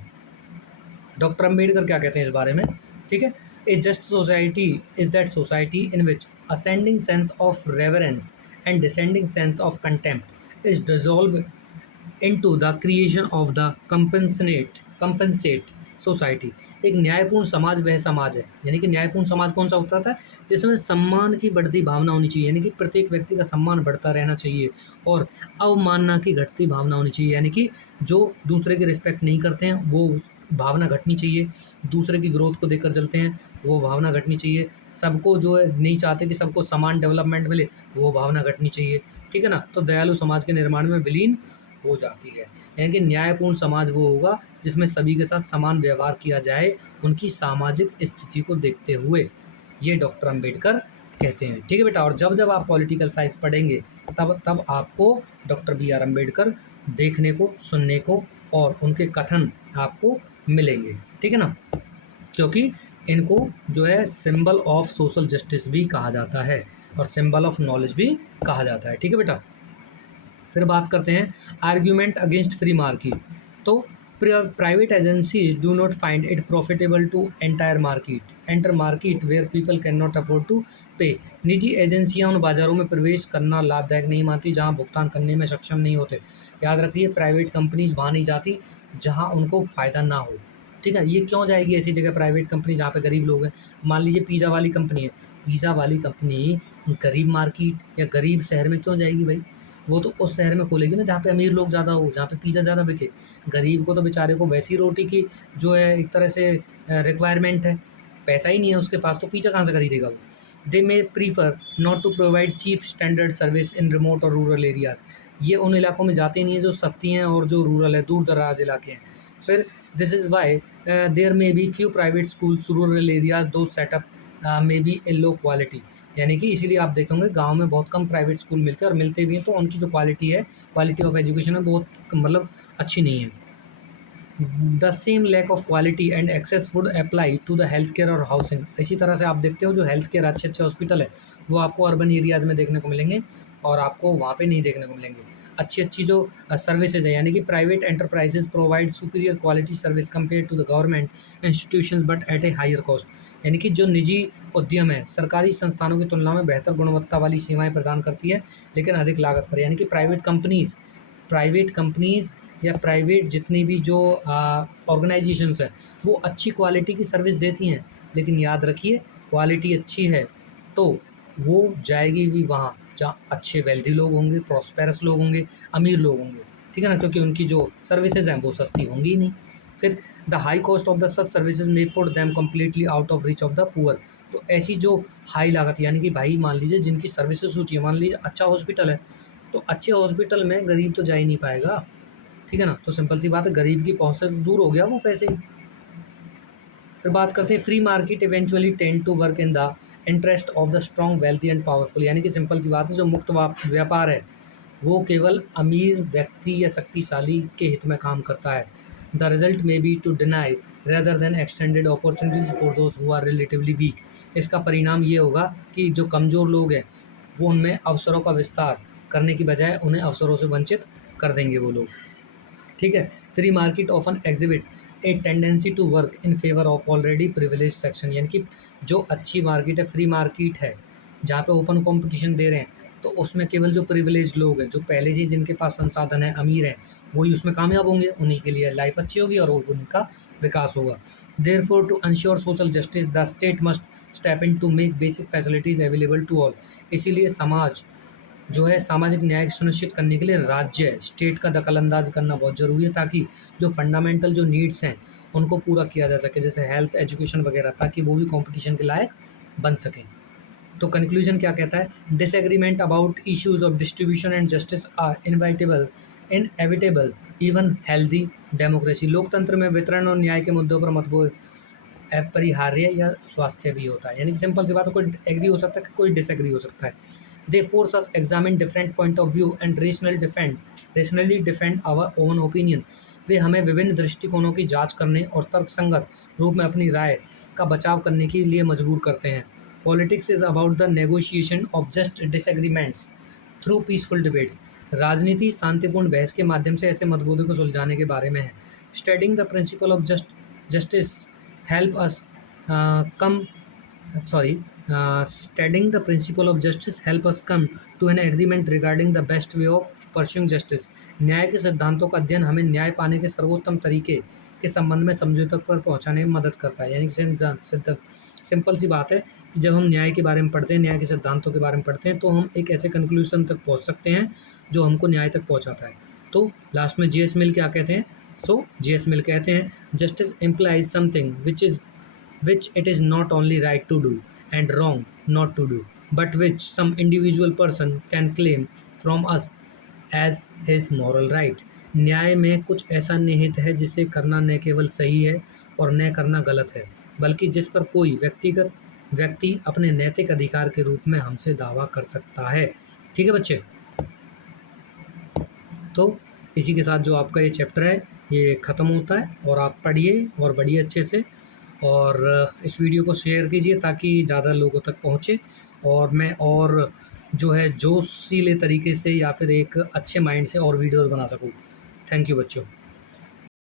डॉक्टर अम्बेडकर क्या कहते हैं इस बारे में। ठीक है। A just society is that society in which ascending sense of reverence and descending sense of contempt is dissolve into the creation of the compassionate society. एक न्यायपूर्ण समाज वह समाज है, यानी कि न्यायपूर्ण समाज कौन सा होता था, जिसमें सम्मान की बढ़ती भावना होनी चाहिए, यानी कि प्रत्येक व्यक्ति का सम्मान बढ़ता रहना चाहिए, और अवमानना की घटती भावना होनी चाहिए, यानी कि जो दूसरे की रिस्पेक्ट नहीं करते हैं वो भावना घटनी चाहिए, दूसरे की ग्रोथ को देखकर चलते हैं वो भावना घटनी चाहिए, सबको जो है नहीं चाहते कि सबको समान डेवलपमेंट मिले वो भावना घटनी चाहिए। ठीक है ना। तो दयालु समाज के निर्माण में विलीन हो जाती है। यानी कि न्यायपूर्ण समाज वो होगा जिसमें सभी के साथ समान व्यवहार किया जाए उनकी सामाजिक स्थिति को देखते हुए। ये डॉक्टर अंबेडकर कहते हैं। ठीक है बेटा। और जब जब आप पॉलिटिकल साइंस पढ़ेंगे तब तब आपको डॉक्टर बी आर अम्बेडकर देखने को, सुनने को और उनके कथन आपको मिलेंगे। ठीक है ना। क्योंकि इनको जो है सिंबल ऑफ सोशल जस्टिस भी कहा जाता है और सिंबल ऑफ नॉलेज भी कहा जाता है। ठीक है बेटा। फिर बात करते हैं आर्ग्यूमेंट अगेंस्ट फ्री मार्केट। तो private agencies do not find it profitable to enter market where people can not afford to pay. निजी एजेंसियां उन बाजारों में प्रवेश करना लाभदायक नहीं मानती जहां भुगतान करने में सक्षम नहीं होते। याद रखिए, प्राइवेट कंपनीज वहाँ नहीं जाती जहाँ उनको फ़ायदा ना हो। ठीक है। ये क्यों जाएगी ऐसी जगह प्राइवेट कंपनी जहाँ पे गरीब लोग हैं। मान लीजिए पिज़्ज़ा वाली कंपनी है, पिज़्ज़ा वाली कंपनी गरीब मार्केट या गरीब शहर में क्यों जाएगी भाई। वो तो उस शहर में खोलेगी ना जहाँ पे अमीर लोग ज़्यादा हो, जहाँ पे पिज़्ज़ा ज़्यादा बिके। गरीब को तो बेचारे को वैसी रोटी की जो है एक तरह से रिक्वायरमेंट है, पैसा ही नहीं है उसके पास, तो पिज़्ज़ा कहाँ से खरीदेगा वो। They may prefer not to provide cheap standard service in remote और रूरल एरियाज़। ये उन इलाकों में जाते नहीं है जो सस्ती हैं और जो रूरल है, दूर दराज इलाके हैं। फिर this is why there may be few private schools rural areas though setup may be a low quality. यानी कि इसीलिए आप देखेंगे गांव में बहुत कम प्राइवेट स्कूल मिलते हैं, और मिलते भी हैं तो उनकी जो क्वालिटी है, क्वालिटी ऑफ एजुकेशन है, बहुत मतलब अच्छी नहीं है। The same lack of quality and access would apply to the health care और हाउसिंग। इसी तरह से आप देखते हो जो हेल्थ केयर अच्छे अच्छे हॉस्पिटल है वो आपको अर्बन एरियाज़ में देखने को मिलेंगे और आपको वहाँ पे नहीं देखने को मिलेंगे। अच्छी अच्छी जो सर्विसेज है, यानी कि private enterprises provide superior quality service compare to the government institutions but at a higher cost. यानी कि जो निजी उद्यम है सरकारी संस्थानों की तुलना में बेहतर गुणवत्ता वाली सेवाएं प्रदान करती है लेकिन अधिक लागत पर। यानी कि प्राइवेट कंपनीज़ या प्राइवेट जितनी भी जो ऑर्गेनाइजेशंस हैं वो अच्छी क्वालिटी की सर्विस देती हैं, लेकिन याद रखिए क्वालिटी अच्छी है तो वो जाएगी भी वहाँ जहाँ अच्छे वेल्दी लोग होंगे, प्रॉस्पेरस लोग होंगे, अमीर लोग होंगे, ठीक है ना, क्योंकि उनकी जो सर्विसेज हैं वो सस्ती होंगी ही नहीं। फिर the high cost of the such services may put them completely out of reach of the poor. तो ऐसी जो हाई लागत, यानी कि भाई मान लीजिए जिनकी सर्विसेज ऊँची है, मान लीजिए अच्छा हॉस्पिटल है, तो अच्छे हॉस्पिटल में गरीब तो जा ही नहीं पाएगा, ठीक है ना। तो सिंपल सी बात है, गरीब की पहुँच से दूर हो गया वो पैसे ही। फिर बात करते हैं free market eventually tend to work in the interest of the strong wealthy and powerful, यानी कि सिंपल सी बात है, जो मुक्त व्यापार है वो केवल अमीर व्यक्ति या शक्तिशाली के हित में काम करता है। The result may be to deny rather than extended opportunities for those who are relatively weak. इसका परिणाम ये होगा कि जो कमज़ोर लोग हैं वो उनमें अवसरों का विस्तार करने की बजाय उन्हें अवसरों से वंचित कर देंगे वो लोग, ठीक है। Free market often exhibit a tendency to work in favour of already privilege section, यानी कि जो अच्छी मार्केट है, फ्री मार्केट है, जहाँ पे ओपन कंपटीशन दे रहे हैं, तो उसमें केवल जो प्रिविलेज लोग हैं, जो पहले से जिनके पास संसाधन है, अमीर हैं, वही उसमें कामयाब होंगे, उन्हीं के लिए लाइफ अच्छी होगी और उन्हीं का विकास होगा। Therefore to ensure social justice the state must step in to make basic facilities available to all. इसीलिए समाज जो है, सामाजिक न्याय सुनिश्चित करने के लिए राज्य स्टेट का दखलअंदाज करना बहुत ज़रूरी है, ताकि जो फंडामेंटल जो नीड्स हैं उनको पूरा किया जा सके, जैसे हेल्थ, एजुकेशन वगैरह, ताकि वो भी कंपटीशन के लायक बन सकें। तो कंक्लूजन क्या कहता है? Disagreement about issues of distribution and justice are inevitable even healthy democracy. लोकतंत्र में वितरण और न्याय के मुद्दों पर मतभेद अपरिहार्य या स्वास्थ्य भी होता है, यानी कि सिंपल सी बात है, कोई एग्री हो सकता है, कोई डिसएग्री हो सकता है। They force us examine different point of view and rationally defend our own opinion. वे हमें विभिन्न दृष्टिकोणों की जांच करने और तर्कसंगत रूप में अपनी राय का बचाव करने के लिए मजबूर करते हैं। Politics is about the negotiation of just disagreements through peaceful debates. राजनीति शांतिपूर्ण बहस के माध्यम से ऐसे मतभेदों को सुलझाने के बारे में है। Studying the principal of justice help us come sorry studying the principle of justice help us come to an agreement regarding the best way of pursuing justice। न्याय के सिद्धांतों का अध्ययन हमें न्याय पाने के सर्वोत्तम तरीके के संबंध में समझौते पर पहुंचाने में मदद करता है, यानी कि सिंपल सी बात है कि जब हम न्याय के बारे में पढ़ते हैं, न्याय के सिद्धांतों के बारे में पढ़ते हैं, तो हम एक ऐसे कंक्लूजन तक पहुंच सकते हैं जो हमको न्याय तक पहुंचाता है। तो लास्ट में जेएस मिल क्या कहते हैं? जेएस मिल कहते हैं, justice implies something which it is not only right to do and wrong not to do, but which some individual person can claim from us as his moral right। न्याय में कुछ ऐसा निहित है जिसे करना न केवल सही है और न करना गलत है, बल्कि जिस पर कोई व्यक्ति अपने नैतिक अधिकार के रूप में हमसे दावा कर सकता है। ठीक है बच्चे, तो इसी के साथ जो आपका ये चैप्टर है ये ख़त्म होता है, और आप पढ़िए और बढ़िए अच्छे से, और इस वीडियो को शेयर कीजिए ताकि ज़्यादा लोगों तक पहुँचे, और मैं और जो है जोशीले तरीके से या फिर एक अच्छे माइंड से और वीडियोस बना सकूँ। थैंक यू बच्चों।